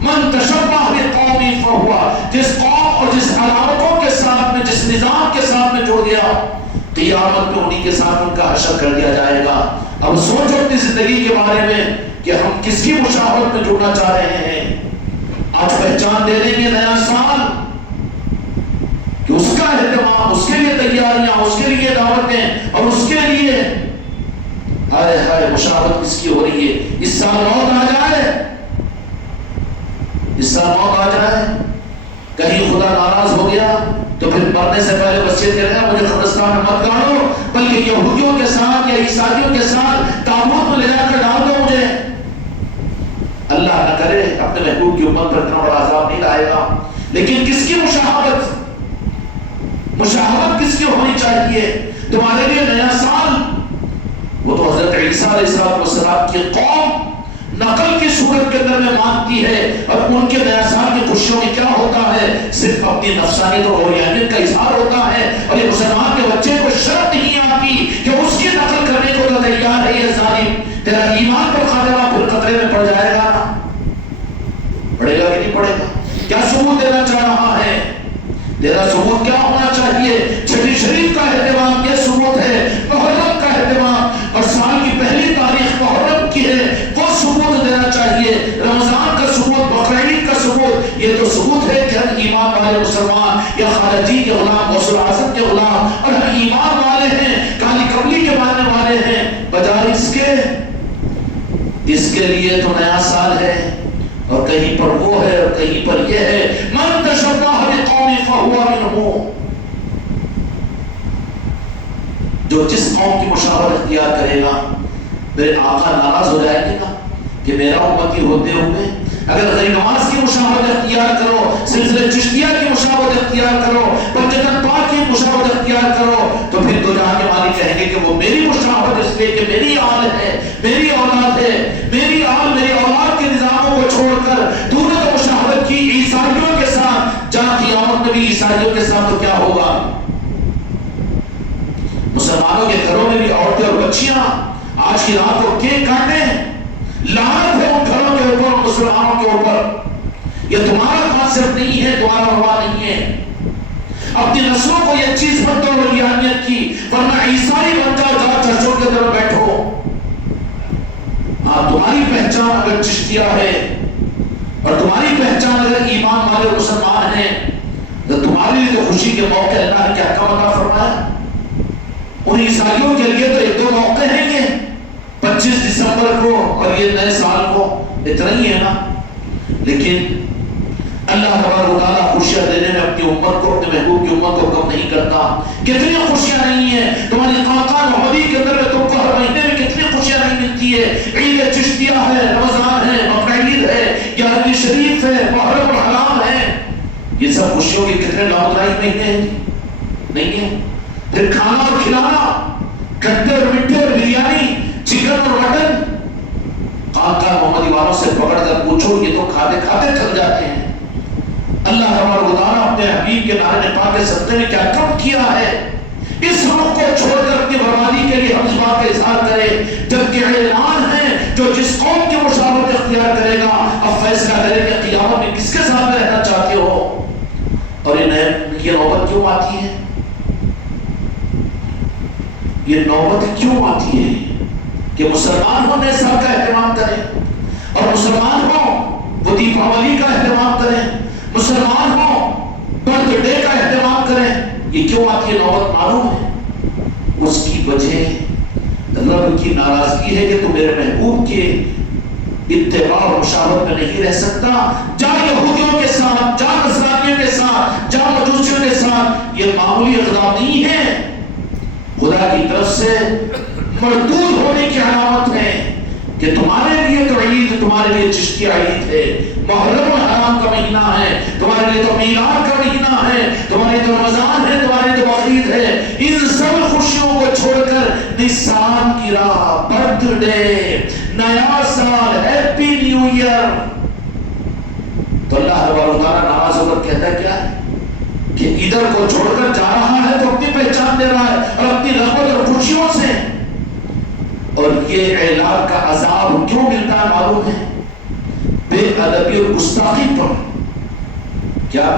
من تشبہ بقوم فہو، جس قوم اور جس علامتوں کے ساتھ میں، جس نظام کے ساتھ میں جڑ گیا، قیامت میں انہی کے ساتھ ان کا حشر کر دیا جائے گا. اب سوچو اپنی زندگی کے بارے میں کہ ہم کس کی مشابہت میں جڑنا چاہ رہے ہیں. آج پہچان دے دیں گے نیا سال کہ اس کا اہتمام، اس کے لیے تیاریاں، اس کے لیے دعوتیں، اور اس کے لیے ہائے مشابہت کس کی ہو رہی ہے. اس سال موت آ جائے، اس سال موت آ جائے، کہیں خدا ناراض ہو گیا تو پھر مرنے سے پہلے وصیت کرے گا مجھے قبرستان میں مت گاڑو، بلکہ یہودیوں کے ساتھ یا عیسائیوں کے ساتھ تابوت میں لے جا کر ڈال دو مجھے. اللہ نہ کرے اپنے محبوب کی امت پر اتنا بڑا عذاب نہیں لائے گا. لیکن کس کی مشابہت کس کی ہونی چاہیے تمہارے لیے نیا سال؟ وہ تو حضرت عیسیٰ علیہ السلام کی قوم نقل کی صورت کے اندر میں مانتی ہے، اور ان کے نیا سال کی خوشیوں میں کیا ہوتا ہے؟ صرف اپنی نفسانیت اور روحانیت کا اظہار ہوتا ہے. اور یہ مسلمان کے بچے کو شرط نہیں آتی کہ اس کی نقل کرنے کو تو تیار ہے. یہ ظالم تیرا ایمان پر خاتمہ پھر خطرے میں پڑ جائے گا نا. پڑے گا کہ نہیں پڑے گا؟ کیا ثبوت دینا چاہ رہا ہے؟ تیرا ثبوت کیا ہونا چاہیے؟ چھٹی شریف کا اہتمام یہ ثبوت ہے، محرم کا اہتمام، اور سال کی پہلی تاریخ محرم کی ہے وہ ثبوت دینا چاہیے. رمضان کا ثبوت، بقرعید کا ثبوت، یہ تو ثبوت ہے کہ ہم ایمان والے مسلمان یا خواجہ جی کے غلام، غوث الاعظم کے غلام، اور ہم ایمان والے ہیں، کالی کملی کے ماننے والے ہیں. بجائے اس کے لیے تو نیا سال ہے، اور کہیں پر وہ ہے اور کہیں پر یہ ہے. من تشبہ بقوم فہو منہم، جو جس قوم کی مشابہت اختیار کرے گا. میرے آقا ناراض ہو جائے گے نا کہ میرا امتی ہوتے ہوئے اگر غیر نماز کی مشابہت اختیار کرو، سلسلہ چشتیہ کی مشابہت اختیار کرو، پنجتن پاک کی مشابہت اختیار کرو، تو پھر دو جہاں کے مالک کہیں گے کہ وہ میری مشابہت اس لیے کہ میری آل ہے، میری اولاد ہے، میری آل میری اولاد کے نظاموں کو چھوڑ کر تو نے تو مشابہت کی عیسائیوں کے ساتھ. جہاں قیامت میں بھی عیسائیوں کے ساتھ تو کیا ہوگا؟ مسلمانوں کے گھروں میں بھی عورتیں اور بچیاں آج کی رات کو کیک کاٹیں. لعنت ہے ان گھروں کے اوپر، مسلمانوں کے اوپر. یہ تمہارا کانسیپٹ نہیں ہے، تمہارا روا نہیں ہے. اپنی نسلوں کو یہ چیز مت دو روحانیت کی، ورنہ عیسائی بن جاؤ، جا چرچوں کے اندر بیٹھو. ہاں تمہاری پہچان اگر چشتیہ ہے اور تمہاری پہچان اگر ایمان والے مسلمان ہیں تو تمہارے لیے تو خوشی کے موقع اللہ نے کیا کم عطا فرمایا. ان عیسائیوں کے لیے تو ایک دو موقع ہیں، یہ 25 دسمبر کو اور یہ نئے سال کو، اتنا ہی ہے نا. لیکن اللہ تبارک و تعالیٰ خوشیاں دینے میں اپنی امت کو، اپنے محبوب کی امت کو کم نہیں کرتا. کتنی خوشیاں نہیں ہیں تمہاری خانقاہ محمدی کے اندر میں، تم کو ہر مہینے میں کتنی خوشیاں نہیں ملتی ہے. عید چشتیہ ہے، رمضان ہے، بقرعید ہے، 11ویں شریف ہے، محرم الحرام ہے. یہ سب خوشیوں کے کتنے لاؤدرائی مہینے ہیں؟ نہیں ہے. پھر کھانا اور کھلانا، کھٹے اور میٹھے اور بریانی، چکن اور مٹن. خانقاہ محمدی والوں سے پکڑ کر پوچھو، یہ تو کھاتے کھاتے تھک جاتے ہیں. اللہ تبارک و تعالیٰ اپنے حبیب کے نارے پاک کے صدقے میں کیا کم کیا ہے. اس ملک کو چھوڑ کر اپنی بربادی کے لیے ہم اس بات کا اظہار کرے، جبکہ اعلان ہے جو جس قوم کی مشابہت اختیار کرے گا اب فیصلہ کرے کہ قیامت میں کس کے ساتھ رہنا چاہتے ہو. اور یہ نوبت کیوں آتی ہے؟ یہ نوبت کیوں آتی ہے کہ مسلمان ہو نئے سال کا اہتمام کریں، اور مسلمان ہو وہ دیپاولی کا اہتمام کریں، مسلمان ہو برتھ ڈے کا اہتمام کریں. یہ کیوں آتی ہے نوبت معلوم ہے؟ اس کی وجہ رب کی ناراضگی ہے کہ تو میرے محبوب کے اتباع اور مشابہت میں نہیں رہ سکتا. جا یہودیوں کے ساتھ، جا نصرانیوں کے ساتھ، جا مجوسیوں کے ساتھ. یہ معمولی اقدام نہیں ہے، خدا کی طرف سے مردود ہونے کی علامت ہے کہ تمہارے لیے تو عید، تمہارے لیے چشتی عید ہے، محرم الحرام کا مہینہ ہے، تمہارے لیے تو میلاد کا مہینہ ہے، تمہارے لیے تو رمضان ہے، تمہارے لیے تو بقرعید ہے. ان سب خوشیوں کو چھوڑ کر نسان کی راہ، برتھ ڈے، نیا سال، ہیپی نیو ایئر. تو اللہ تبارک و تعالیٰ ناراض ہو کر کہتا ہے کیا ہے کہ ادھر کو چھوڑ کر جا رہا ہے تو اپنی پہچان دے رہا ہے اور اپنی رغبت اور خوشیوں سے. اور یہ اعلان کا عذاب کیوں ملتا ہے معلوم ہے؟ بے ادبی اور گستاخی پر. کیا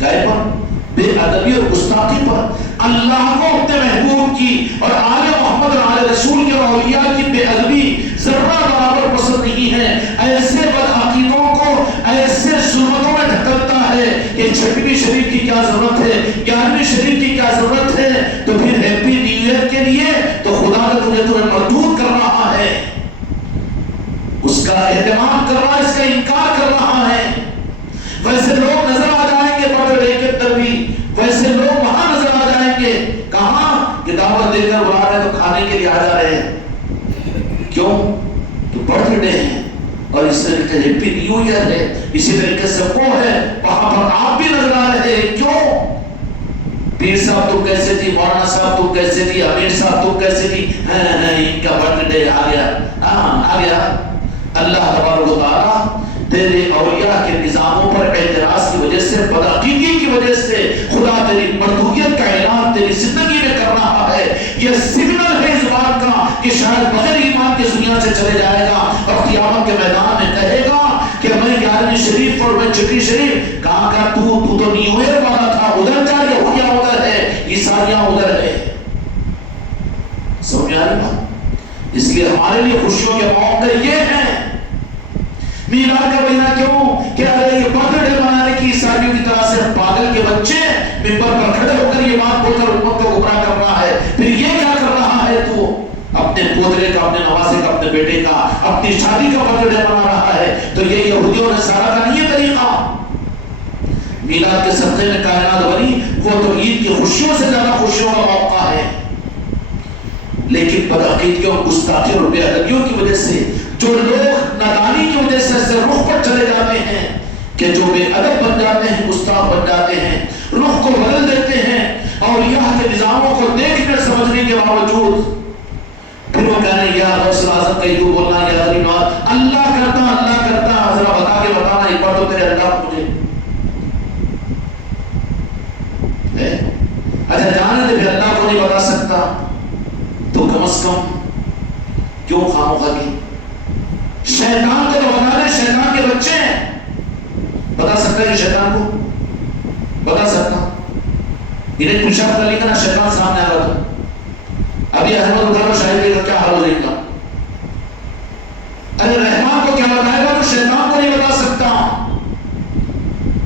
گائے پر؟ بے ادبی اور گستاخی پر. اللہ کو اپنے محبوب کی اور آل محمد اور آل رسول کے اور اولیاء کی بے ادبی ذرہ برابر پسند نہیں ہے. ایسے بدعقیدوں کو ایسے ظلمتوں میں ڈھکلتا ہے کہ چھٹویں شریف کی کیا ضرورت ہے، 11ویں شریف کی کیا ضرورت ہے. تو پھر ہیپی نیو ایئر کے لیے تو خدا کا تمہیں مردود کر رہا ہے، اس کا اہتمام کر رہا ہے، اس کا انکار کر رہا ہے. ویسے لوگ نظر آ جائیں گے برتھ ڈے کے اندر بھی، ویسے لوگ وہاں نظر آ جائیں گے. کہاں کہ دعوت دے کر بلا رہے تو کھانے کے لیے آ جا رہے ہیں. کیوں؟ تو برتھ ڈے ہے اور اس طریقے سے ہیپی نیو ایئر ہے. اسی طریقے سے وہ ہے وہاں پر آپ بھی نظر آ رہے ہیں. کیوں؟ پیر صاحب تم کیسے تھی، مولانا صاحب تم کیسے تھی، امیر صاحب تم کیسے تھی. ان کا برتھ ڈے آ گیا. آ گیا. اللہ تبارک و تعالیٰ تیرے اولیاء کے نظاموں پر اعتراض کی وجہ سے، بدعقیدگی کی وجہ سے خدا تیری مردودیت کا اعلان تیری زندگی میں کر رہا ہے. یہ سگنل ہے اس بات کا کہ شاید بغیر ایمان کے دنیا سے چلے جائے گا اور قیامت کے میدان میں کہے گا کہ میں 11ویں شریف اور میں چھٹی شریف. کہاں کا تو تو نیو ایئر والا تھا، ادھر جا، یہودیاں ادھر ہے، عیسائیاں ادھر ہے. سمجھ آ رہی بات؟ اس لیے ہمارے لیے خوشیوں کے موقع یہ ہیں. میلاد کا مہینہ کیوں کہ ارے یہ برتھ ڈے منانے کی عیسائیوں کی طرح سے پاگل کے بچے منبر پر کھڑے ہو کر یہ بات بول کر امت کو گمراہ کر رہا ہے. پھر یہ کیا کر رہا ہے؟ تو اپنے پوترے کا، اپنے نواسے کا، اپنے بیٹے کا، اپنی شادی کا برتھ ڈے منا رہا ہے. تو یہ یہودیوں نے سارا کا نہیں طریقہ. میلاد کے صدقے میں کائنات بنی، وہ تو عید کی خوشیوں سے زیادہ خوشیوں کا موقع ہے. لیکن بدعقیدگیوں، گستاخی اور بے ادبیوں کی وجہ سے جو لوگ نادانی کی وجہ سے رخ پر چلے جاتے ہیں کہ جو بے ادب بن جاتے ہیں، گستاخ بن جاتے ہیں، رخ کو بدل دیتے ہیں اولیاء کے نظاموں کو دیکھنے سمجھنے کے باوجود. پھر وہ کہہ رہے ہیں یا غوث اعظم کا یوں بولنا، یا غریب اللہ کرتا، اللہ کرتا. ذرا بتا کے بتانا ایک بار تو تیرے اللہ مجھے. اچھا جانے دے، پھر اللہ کو نہیں بتا سکتا تو کم از کم کیوں خاموخواہ کی؟ شیطان کو تو بتا دے، شیطان کے بچے ہیں. بتا سکتا ہے شیطان کو؟ بتا سکتا. انہیں پیشاب کر لکھا نا، شیطان سامنے آ رہا تھا. ابھی احمد اٹھارہ شاہد کا کیا حال ہو جائے گا؟ ارے رحمان کو کیا بتائے گا تو شیطان کو نہیں بتا سکتا.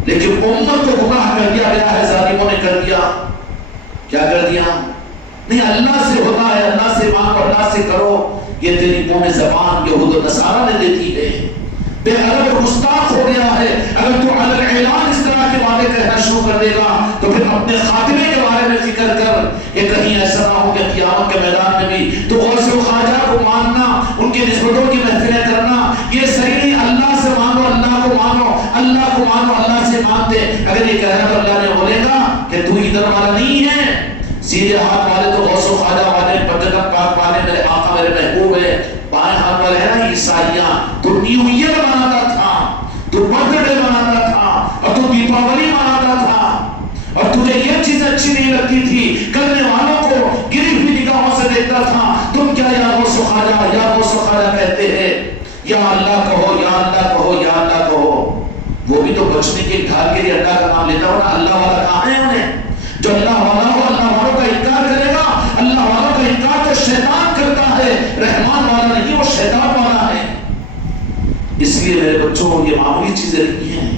لیکن امت کو گمراہ کر دیا گیا ہے، ظالموں نے کر دیا. کیا کر دیا؟ نہیں اللہ سے ہوتا ہے، اللہ سے مانگو، اللہ سے کرو. یہ تیری قوم زبان یہود و نصارہ نے دیتی ہے. بے ادب اور گستاخ ہو گیا ہے. اگر تو علی الاعلان اس طرح کے باتیں کہنا شروع کر دے گا تو پھر اپنے خاتمے کے بارے میں فکر کر کہ کہیں ایسا نہ ہو کہ قیامت کے میدان میں بھی تو غوث و خواجہ کو ماننا، ان کے نسبتوں کی محفلیں کرنا یہ صحیح نہیں. اللہ سے مانو، اللہ کو مانو، اللہ اللہ کو مانو، اللہ سے مانتے. اگر یہ کہنا تو اللہ نے بولے گا کہ تو ادھر والا نہیں ہے. سیدھے ہاتھ والے تو غوث و خواجہ والے، پنجگت پاک والے، میرے آقا میرے محبوب ہے. بائیں ہاتھ والے ہیں نا عیسائیاں. تو نیو ایئر مناتا تھا، تو برتھ ڈے مناتا تھا، اور تو دیپاولی مناتا تھا، اور تجھے یہ چیز اچھی نہیں لگتی تھی، کرنے والوں کو گری ہوئی نگاہوں سے دیکھتا تھا. تم کیا یا غوث و خواجہ یا غوث و خواجہ کہتے ہیں؟ یا اللہ کہو، یا اللہ کہو، یا اللہ کہو. وہ بھی تو بچنے کے ڈھال کے لیے اللہ کا نام لیتا ہو نا. اللہ والا کہاں ہے انہیں؟ جو اللہ والا ہو اللہ والوں کا انکار کرے گا. اللہ والوں کا انکار تو شیطان کرتا ہے، رحمان والا نہیں، وہ شیطان والا ہے. اس لیے میرے بچوں یہ معمولی چیزیں نہیں ہیں،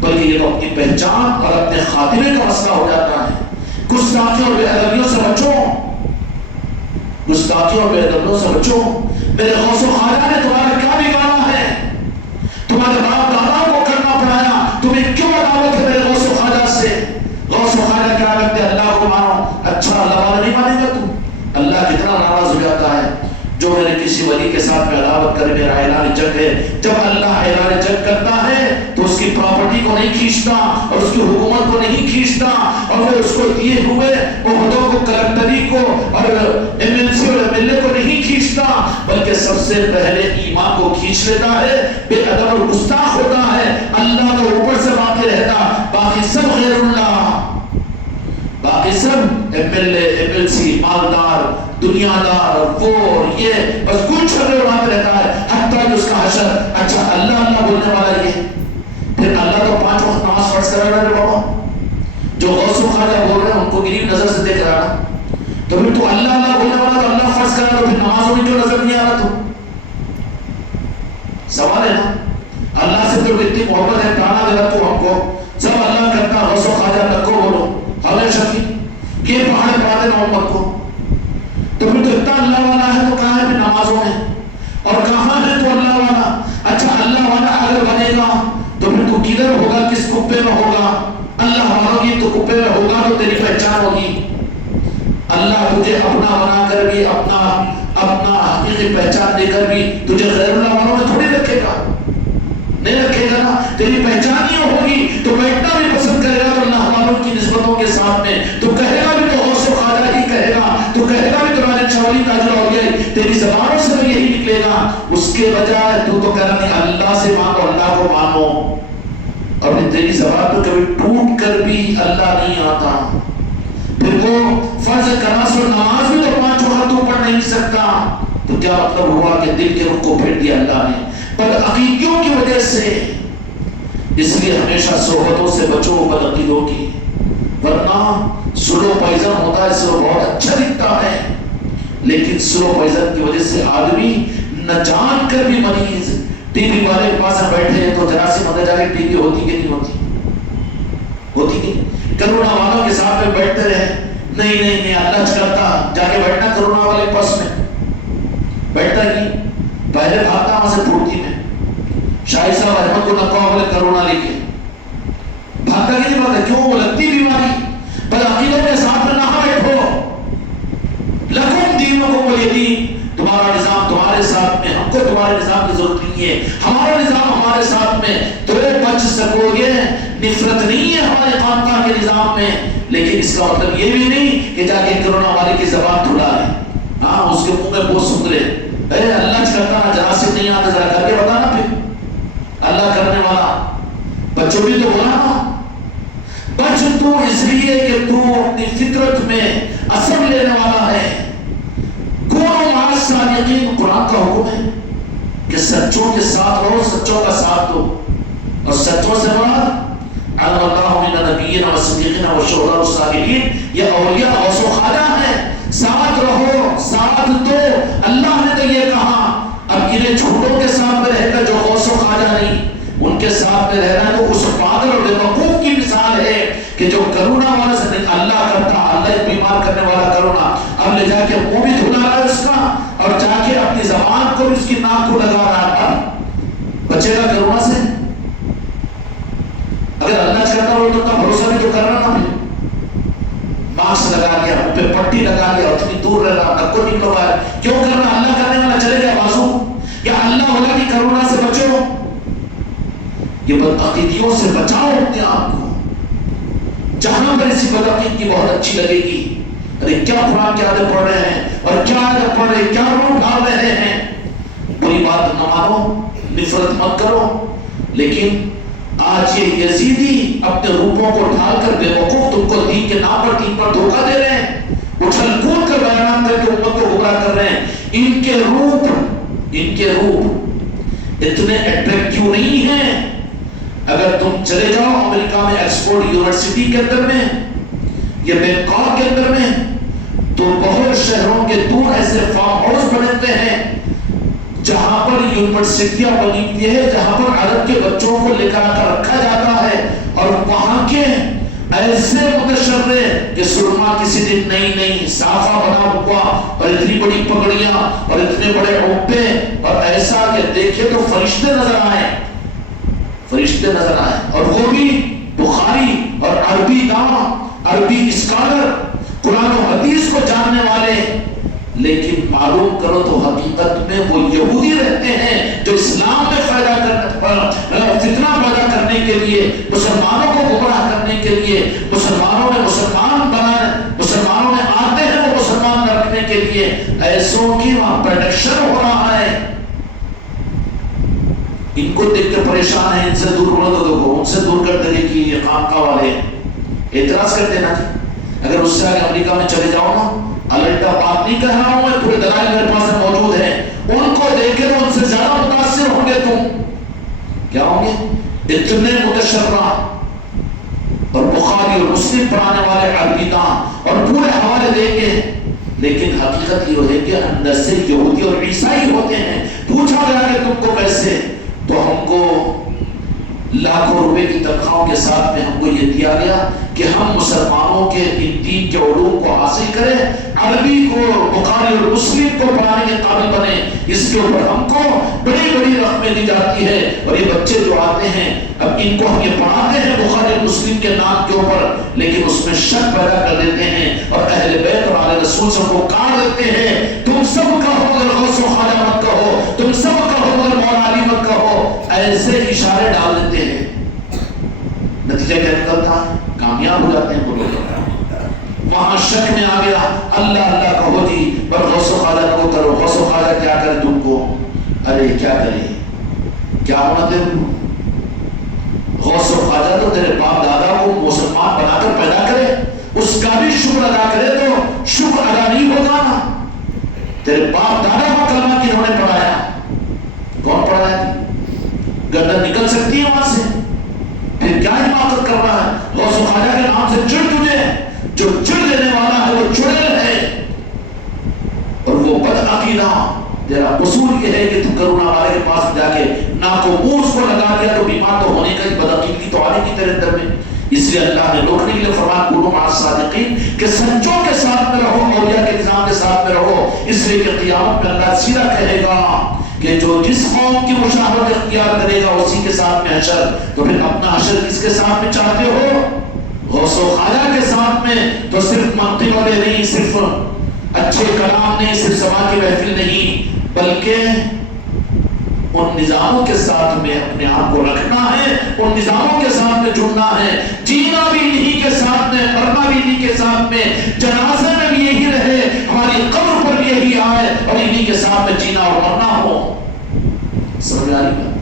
بلکہ یہ تو اپنی پہچان اور اپنے خاتمے کا مسئلہ ہو جاتا ہے. گستاخیوں اور بے ادبیوں سے بچو، گستاخیوں اور بے ادبیوں سے بچو. میرے غوث و خواجہ نے تمہارا کیا بگاڑا ہے؟ تمہارے باپ دادا کو کرنا پڑایا، تمہیں کیوں عداوت ہے میرے غوث و خواجہ سے؟ غوث و خواجہ کیا کرتے؟ اللہ کو مانو. اچھا اللہ والا نہیں مانے گا تو؟ اللہ کتنا ناراض ہو جاتا ہے. جو میرے کسی ولی کے ساتھ میں عداوت کرے میرا اعلان جنگ ہے. جب اللہ اعلان جنگ کرتا ہے تو اس کی پراپرٹی کو نہیں کھینچتا اور اس کی حکومت کو نہیں کھینچتا اور پھر اس کو دیے ہوئے عہدوں کو، کلکٹری کو اور ایم ایل سی اور ایم ایل اے کو نہیں کھینچتا، بلکہ سب سے پہلے ایمان کو کھینچ لیتا ہے. بے ادب اور گستاخ ہوتا ہے. اللہ تو اوپر سے باقی رہتا، باقی سب غیر اللہ، باقی سب M L A, M L C, مالدار، دنیا دار، وہ یہ بس کچھ چھوڑے اڑاتے رہتا ہے، حتیٰ کہ اس کا حشر. اچھا اللہ اللہ بولنے والا یہ، پھر اللہ تو 5 وقت نماز فرض کرا رہا ہے بابا. جو غوث و خواجہ بول رہے ہیں ان کو غریب نظر سے دیکھ رہا نا، تو پھر تو اللہ اللہ بولنے والا تو اللہ فرض کرا رہا، پھر نمازوں میں کیوں نظر نہیں آ رہا؟ تو سوال ہے نا. اللہ سے تو اتنی محبت ہے، پرانا دے رہا تو ہم کو جب اللہ کرتا غوث و خواجہ تک کو بولو ہمیشہ کی یہ پہاڑے پڑھا دینا امت کو. تو پھر تو اتنا اللہ والا ہے تو کہاں ہے پھر نمازوں میں، اور کہاں ہے تو اللہ والا؟ اچھا اللہ والا اگر بنے گا تو پھر تو کدھر ہوگا، کس کپے میں ہوگا؟ اللہ والوں کی تو کپے میں ہوگا تو تیری پہچان ہوگی. اللہ تجھے اپنا بنا کر بھی، اپنا حقیقی پہچان دے کر بھی تجھے غیر اللہ والوں میں تھوڑی رکھے گا، نہیں رکھے گا نا. تیری پہچان ہی ہوگی تو بیٹھنا بھی پسند کرے گا تو اللہ والوں کی نسبتوں کے ساتھ میں. تو کہے گا بھی تو غوث و خواجہ ہی کہے گا، تو کہے گا بھی تمہارے چولی تاجر ہو گئے، تیری زبانوں سے بھی یہی نکلے گا. اس کے بجائے تو کہنا نہیں اللہ سے مانگو، اللہ کو مانو، اور پھر تیری زبان تو کبھی ٹوٹ کر بھی اللہ نہیں آتا. پھر وہ فرض کراس و نماز بھی تو 5 وقت تو پڑھ نہیں سکتا. تو کیا مطلب ہوا کہ دل کے رخ کو پھیر دیا اللہ نے بدعقیدیوں کی وجہ سے. اس لیے ہمیشہ صحبتوں سے بچو بدعقیدوں کی، ورنہ سلو پائزن ہوتا ہے، سلو بہت اچھا دکھتا ہے لیکن سلو پائزن کی وجہ سے آدمی نہ جان کر بھی مریض. ٹی وی والے پاس بیٹھے ہیں تو ذرا سی مدد جا کے ٹی وی ہوتی کہ نہیں ہوتی؟ ہوتی نہیں. کرونا والوں کے ساتھ میں بیٹھتے رہے، نہیں نہیں نہیں اللہ کرتا جا کے بیٹھنا کرونا والے پاس میں بیٹھتا نہیں، پہلے بھاگتا وہاں سے پھوٹتی میں. شاہی صاحب احمد کو نقوہ والے کرونا لے کے بھاگتا کی نہیں بھاگتا، کیوں؟ وہ لگتی بیماری. بدعقیدوں کے ساتھ میں نہ بیٹھو. لکم دینکم ولی دین، تمہارا نظام تمہارے ساتھ میں، ہم کو تمہارے نظام کی ضرورت نہیں ہے، ہمارا نظام ہمارے ساتھ میں. تو بچ سکو گے، نفرت نہیں ہے ہمارے خاندان کے نظام میں، لیکن اس کا مطلب یہ بھی نہیں کہ جا کے کرونا والے کی زبان تھوڑا ہے، ہاں اس کے منہ میں بہت سندرے اے اللہ کرتا نا، جناسب نہیں آتا ذرا کر کے بتانا. پھر اللہ کرنے والا بچوں بھی تو بولا نا، بچ تو اس لیے کہ تو اپنی فطرت میں اثر لینے والا ہے. کونوا مع الصادقین، قرآن کا حکم ہے کہ سچوں کے ساتھ رہو، سچوں کا ساتھ دو. اور سچوں سے مراد علم اللہ من النبیین والصدیقین والشہداء والصالحین، یہ اولیاء غوث و خواجہ ہیں. ساتھ رہو، ساتھ دو، اللہ نے تو یہ کہا. اب انہیں جھوٹوں کے ساتھ میں رہ کر جو غوث و خواجہ نہیں ان کے ساتھ میں رہنا تو اس پاگل اور بیوقوف کی مثال ہے کہ جو کرونا والا سے اللہ کرتا، اللہ بیمار کرنے والا کرونا، اب لے جا کے منہ بھی دھلا رہا ہے اس کا اور جا کے اپنی زبان کو اس کی ناک کو لگا رہا تھا. بچے کا کرونا سے اگر اللہ کرتا ہو تو اتنا بھروسہ بھی تو کرنا نا. پھر ماسک لگا لیا، منہ پہ پٹی لگا لیا، اتنی دور رہ رہا، نکو نکلوا ہے، کیوں کرنا؟ اللہ کرنے والا چلے گیا بازو، یا اللہ ہوگا کہ کرونا سے بچو. یہ بدعقیدیوں سے بچاؤ اپنے آپ کو. جہاں پر اسی بدعقید کی بہت اچھی لگے گی، ارے کیا قرآن کی عادت پڑھ رہے ہیں اور کیا عادت پڑھ رہے ہیں، کیا روح ڈال رہے ہیں. بری بات نہ مانو، نفرت مت کرو. لیکن آج یہ یزیدی اپنے روپوں کو ڈھال کر بے وقوف تم کو دین کے نام پر دین پر دھوکہ دے رہے ہیں، اچھل کود کر بیانات کر کے امت کو گمراہ کر رہے ہیں. ان کے روپ اتنے اٹریکٹیو نہیں ہیں. اگر تم چلے جاؤ امریکہ میں ایکسفورڈ یونیورسٹی کے اندر میں یا بینکاک کے اندر میں، تو بہت شہروں کے دور ایسے فارم ہاؤس بنتے ہیں جہاں پر یونیورسٹیاں بنی ہوئی ہے، جہاں پر عرب کے بچوں کو لے کر رکھا جاتا ہے. اور وہاں کے ایسے متشرع کہ سرما کسی دن نہیں صافہ بنا ہوا اور اتنی بڑی پگڑیاں اور اتنے بڑے عہدے اور ایسا کہ دیکھے تو فرشتے نظر آئے. اور وہ بھی بخاری اور عربی داں، عربی اسکالر، قرآن و حدیث کو جاننے والے. لیکن معلوم کرو تو حقیقت میں وہ یہودی رہتے ہیں جو اسلام میں فتنہ پیدا کرنے کے لیے، مسلمانوں کو گمراہ کرنے کے لیے، مسلمانوں نے آتے ہیں وہ مسلمان رکھنے کے لیے. ایسوں کی وہاں پروڈکشن ہو رہا ہے. ان کو دیکھ کے پریشان ہیں، ان سے دور رہو. تو دیکھو ان سے دور کر دے کہ یہ خانقاہ والے اعتراض کرتے نا جی. اگر اس سے آگے امریکہ میں چلے جاؤ نا، الٹا بات نہیں کہہ رہا ہوں میں، پورے دلائل میرے پاس موجود ہیں. ان کو دیکھے تو ان سے زیادہ متاثر ہوں گے. تم کیا ہوں گے؟ اتنے متشرع اور بخاری اور مسلم پڑھانے والے عربی داں اور پورے حوالے دیں گے. لیکن حقیقت یہ ہے کہ اندر سے یہودی اور عیسائی ہوتے ہیں. پوچھا گیا کہ تم کو کیسے، تو ہم کو لاکھوں روپے کی تنخواہوں کے ساتھ میں ہم کو یہ دیا گیا کہ ہم مسلمانوں کے ان دین کے علوم کو حاصل کریں، عربی کو، بخاری اور مسلم کو پڑھانے کے قابل بنے. اس کے اوپر ہم کو بڑی بڑی رقمیں دی جاتی ہے. اور یہ بچے جو آتے ہیں اب ان کو ہم یہ پڑھاتے ہیں بخاری اور مسلم کے نام کے اوپر، لیکن اس میں شک پیدا کر دیتے ہیں اور اہل بیت اور آل رسول سب کو کاٹ دیتے ہیں. تم سب کہو مگر غوث و خواجہ مت کہو، تم سب کہو مگر مولا علی مت کہو. ایسے اشارے ڈال دیتے ہیں. نتیجہ کیا نکلتا ہے؟ کامیاب ہو جاتے ہیں وہ لوگ. وہاں شک میں آ گیا، اللہ اللہ کہو جی پر غوث و خواجہ کو کرو. غوث و خواجہ کیا کرے تم کو؟ ارے کیا کرے، کیا ہونا تیرے؟ غوث و خواجہ تو تیرے باپ دادا کو مسلمان بنا کر پیدا کرے، اس کا بھی شکر ادا کرے تو شکر ادا نہیں ہوگا نا. تیرے باپ دادا کو کلمہ کنہوں نے پڑھایا؟ کون پڑھایا؟ گردن نکل سکتی ہے وہاں سے. پھر کیا حماقت کر رہا ہے؟ غوث و خواجہ کے نام سے چڑ تجھے، جو چڑ لینے والا ہے وہ چڑیل ہے. اور وہ بد عقیدہ تیرا اصول یہ ہے کہ تو کرونا والے کے پاس جا کے ناک و منہ اس کو لگا دیا تو بیمار تو ہونے کا ہی، بد عقیدگی تو آنے کی تیرے اندر میں. اس لیے اللہ نے روکنے کے لیے فرمایا کونوا مع الصادقین، کہ سچوں کے ساتھ میں رہو، اولیاء کے نظام کے ساتھ میں رہو. اس لیے کہ قیامت میں اللہ سیدھا کہے گا کہ جو جس قوم کی مشابہت اختیار کرے گا اسی کے ساتھ میں حشر. تو پھر اپنا حشر کس کے ساتھ میں چاہتے ہو؟ غوث و خواجہ کے ساتھ میں. تو صرف منطق والے نہیں، صرف اچھے کلام نہیں، صرف سما کی محفل نہیں، بلکہ ان نظاموں کے ساتھ میں اپنے آپ کو رکھنا ہے، ان نظاموں کے ساتھ میں جڑنا ہے. جینا بھی انہی کے ساتھ میں، مرنا بھی انہی کے ساتھ میں، جنازے میں بھی یہی رہے، ہماری قبر پر بھی یہی آئے اور انہی کے ساتھ میں جینا اور مرنا ہو. سمجھ آ رہی بات؟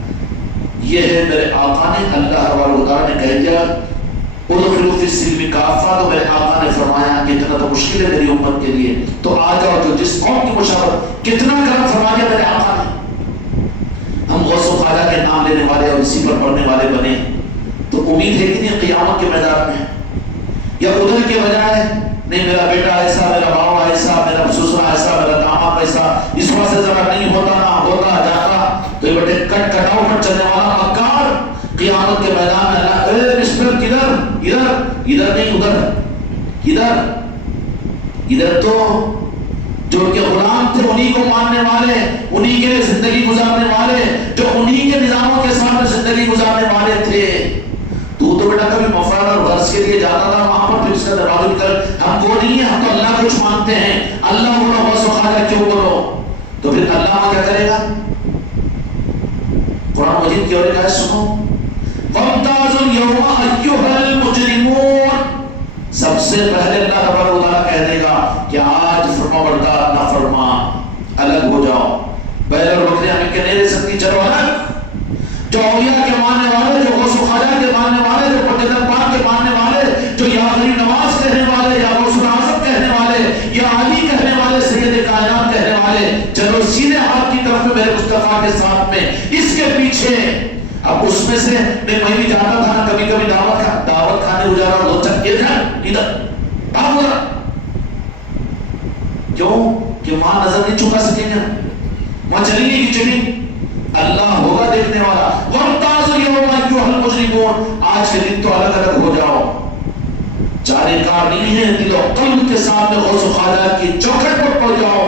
یہ ہے میرے آقا نے، اللہ والخدا نے کہہ دیا ادخلوا فی السلم کافہ. تو میرے آقا نے فرمایا کہ اتنا تو مشکل ہے میری امت کے لیے، تو آ جاؤ. جو جس قوم کی مشابہت، کتنا کرم فرما دیا میرے آقا نے. ہم غوث و خواجہ کے نام لینے والے اور اسی پر پڑھنے والے بنے تو امید ہے کہ نہیں قیامت کے میدان میں، یا ادھر کے بجائے نہیں میرا بیٹا ایسا، میرا باوا ایسا، میرا سسرا ایسا، میرا داماد ایسا، اس وجہ سے ذرا نہیں ہوتا نہ ہوتا جاتا، تو یہ بیٹے کٹاؤ پر چلنے والا مکار قیامت کے میدان میں اللہ اے مسٹر کدھر، ادھر نہیں ادھر تو جو ان کے غلام تھے انہی کو ماننے والے، انہی کے زندگی گزارنے والے، جو انہی کے نظاموں کے ساتھ زندگی گزارنے والے تھے. تو بیٹا کبھی مفرد اور غرض کے لیے جاتا تھا وہاں پر، پھر اس کا دروازہ نکل ہم وہ نہیں ہیں، ہم تو اللہ کچھ مانتے ہیں، اللہ بولو غوث و خواجہ کیوں بولو. تو پھر اللہ کیا کرے گا؟ قرآن مجید کی اور ایک آیت سنو، سے پہلے اللہ تبارک و تعالیٰ کہہ دے گا کہ آج فرمانبردار نافرمان الگ ہو جاؤ، بیل اور بکریاں مل کے نہیں رہ سکتی، چلو الگ۔ جو اولیاء کے ماننے والے، جو غوث و خواجہ کے ماننے والے، جو پنجتن پاک کے ماننے والے، جو یا غریب نواز کہنے والے، یا غوث الاعظم کہنے والے، یا علی کہنے والے، سید کائنات کہنے والے، چلو سیدھے ہاتھ کی طرف میں میرے مصطفیٰ کے ساتھ میں، اس کے پیچھے۔ اب اس میں سے میں بھی جاتا تھا کبھی کبھی دعوت کھانے ہو جا رہا ہوں، چک کے جا ادھر بھاگ رہا، کیوں کہ وہاں نظر نہیں چھپا سکیں گے، وہاں چلی گئی کھچڑی، اللہ ہوگا دیکھنے والا۔ وَامْتَازُوا الْيَوْمَ أَيُّهَا الْمُجْرِمُونَ، آج کے دن تو الگ الگ ہو جاؤ، چارے کار نہیں ہے، دل و قلب کے ساتھ میں غوث و خواجہ کی چوکھٹ پر پڑ جاؤ،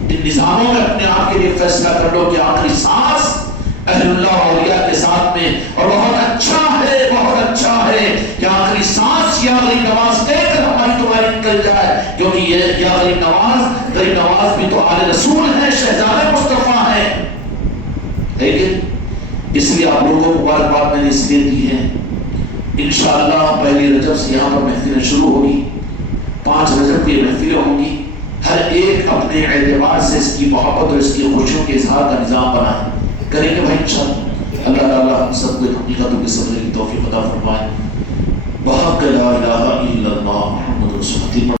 ان نظاموں میں اپنے آپ کے لیے فیصلہ کر لو کہ آخری سانس اہل اللہ اولیاء کے ساتھ میں، اور بہت اچھا ہے، بہت اچھا ہے کہ آخری سانس یا غریب نواز کہہ کر ہماری تمہاری نکل جائے، کیونکہ یہ یا غریب نواز بھی تو آل رسول ہے، شہزادہ مصطفیٰ ہے، لیکن اس لیے آپ لوگوں کو مبارکباد میں نے اس لیے دی ہے۔ انشاءاللہ پہلی رجب سے یہاں پر محفلیں شروع ہوگی، 5 رجب کی محفلیں ہوں گی، ہر ایک اپنے اعتبار سے اس کی محبت اور اس کی خوشیوں کے اظہار کا نظام بنائیں، کریں گے بھائی انشاءاللہ۔ اللہ تعالیٰ ہم سب کو حقیقتوں کے سمجھنے کی توفیق عطا فرمائے۔ بحق لا الہ الا اللہ محمد رسول اللہ۔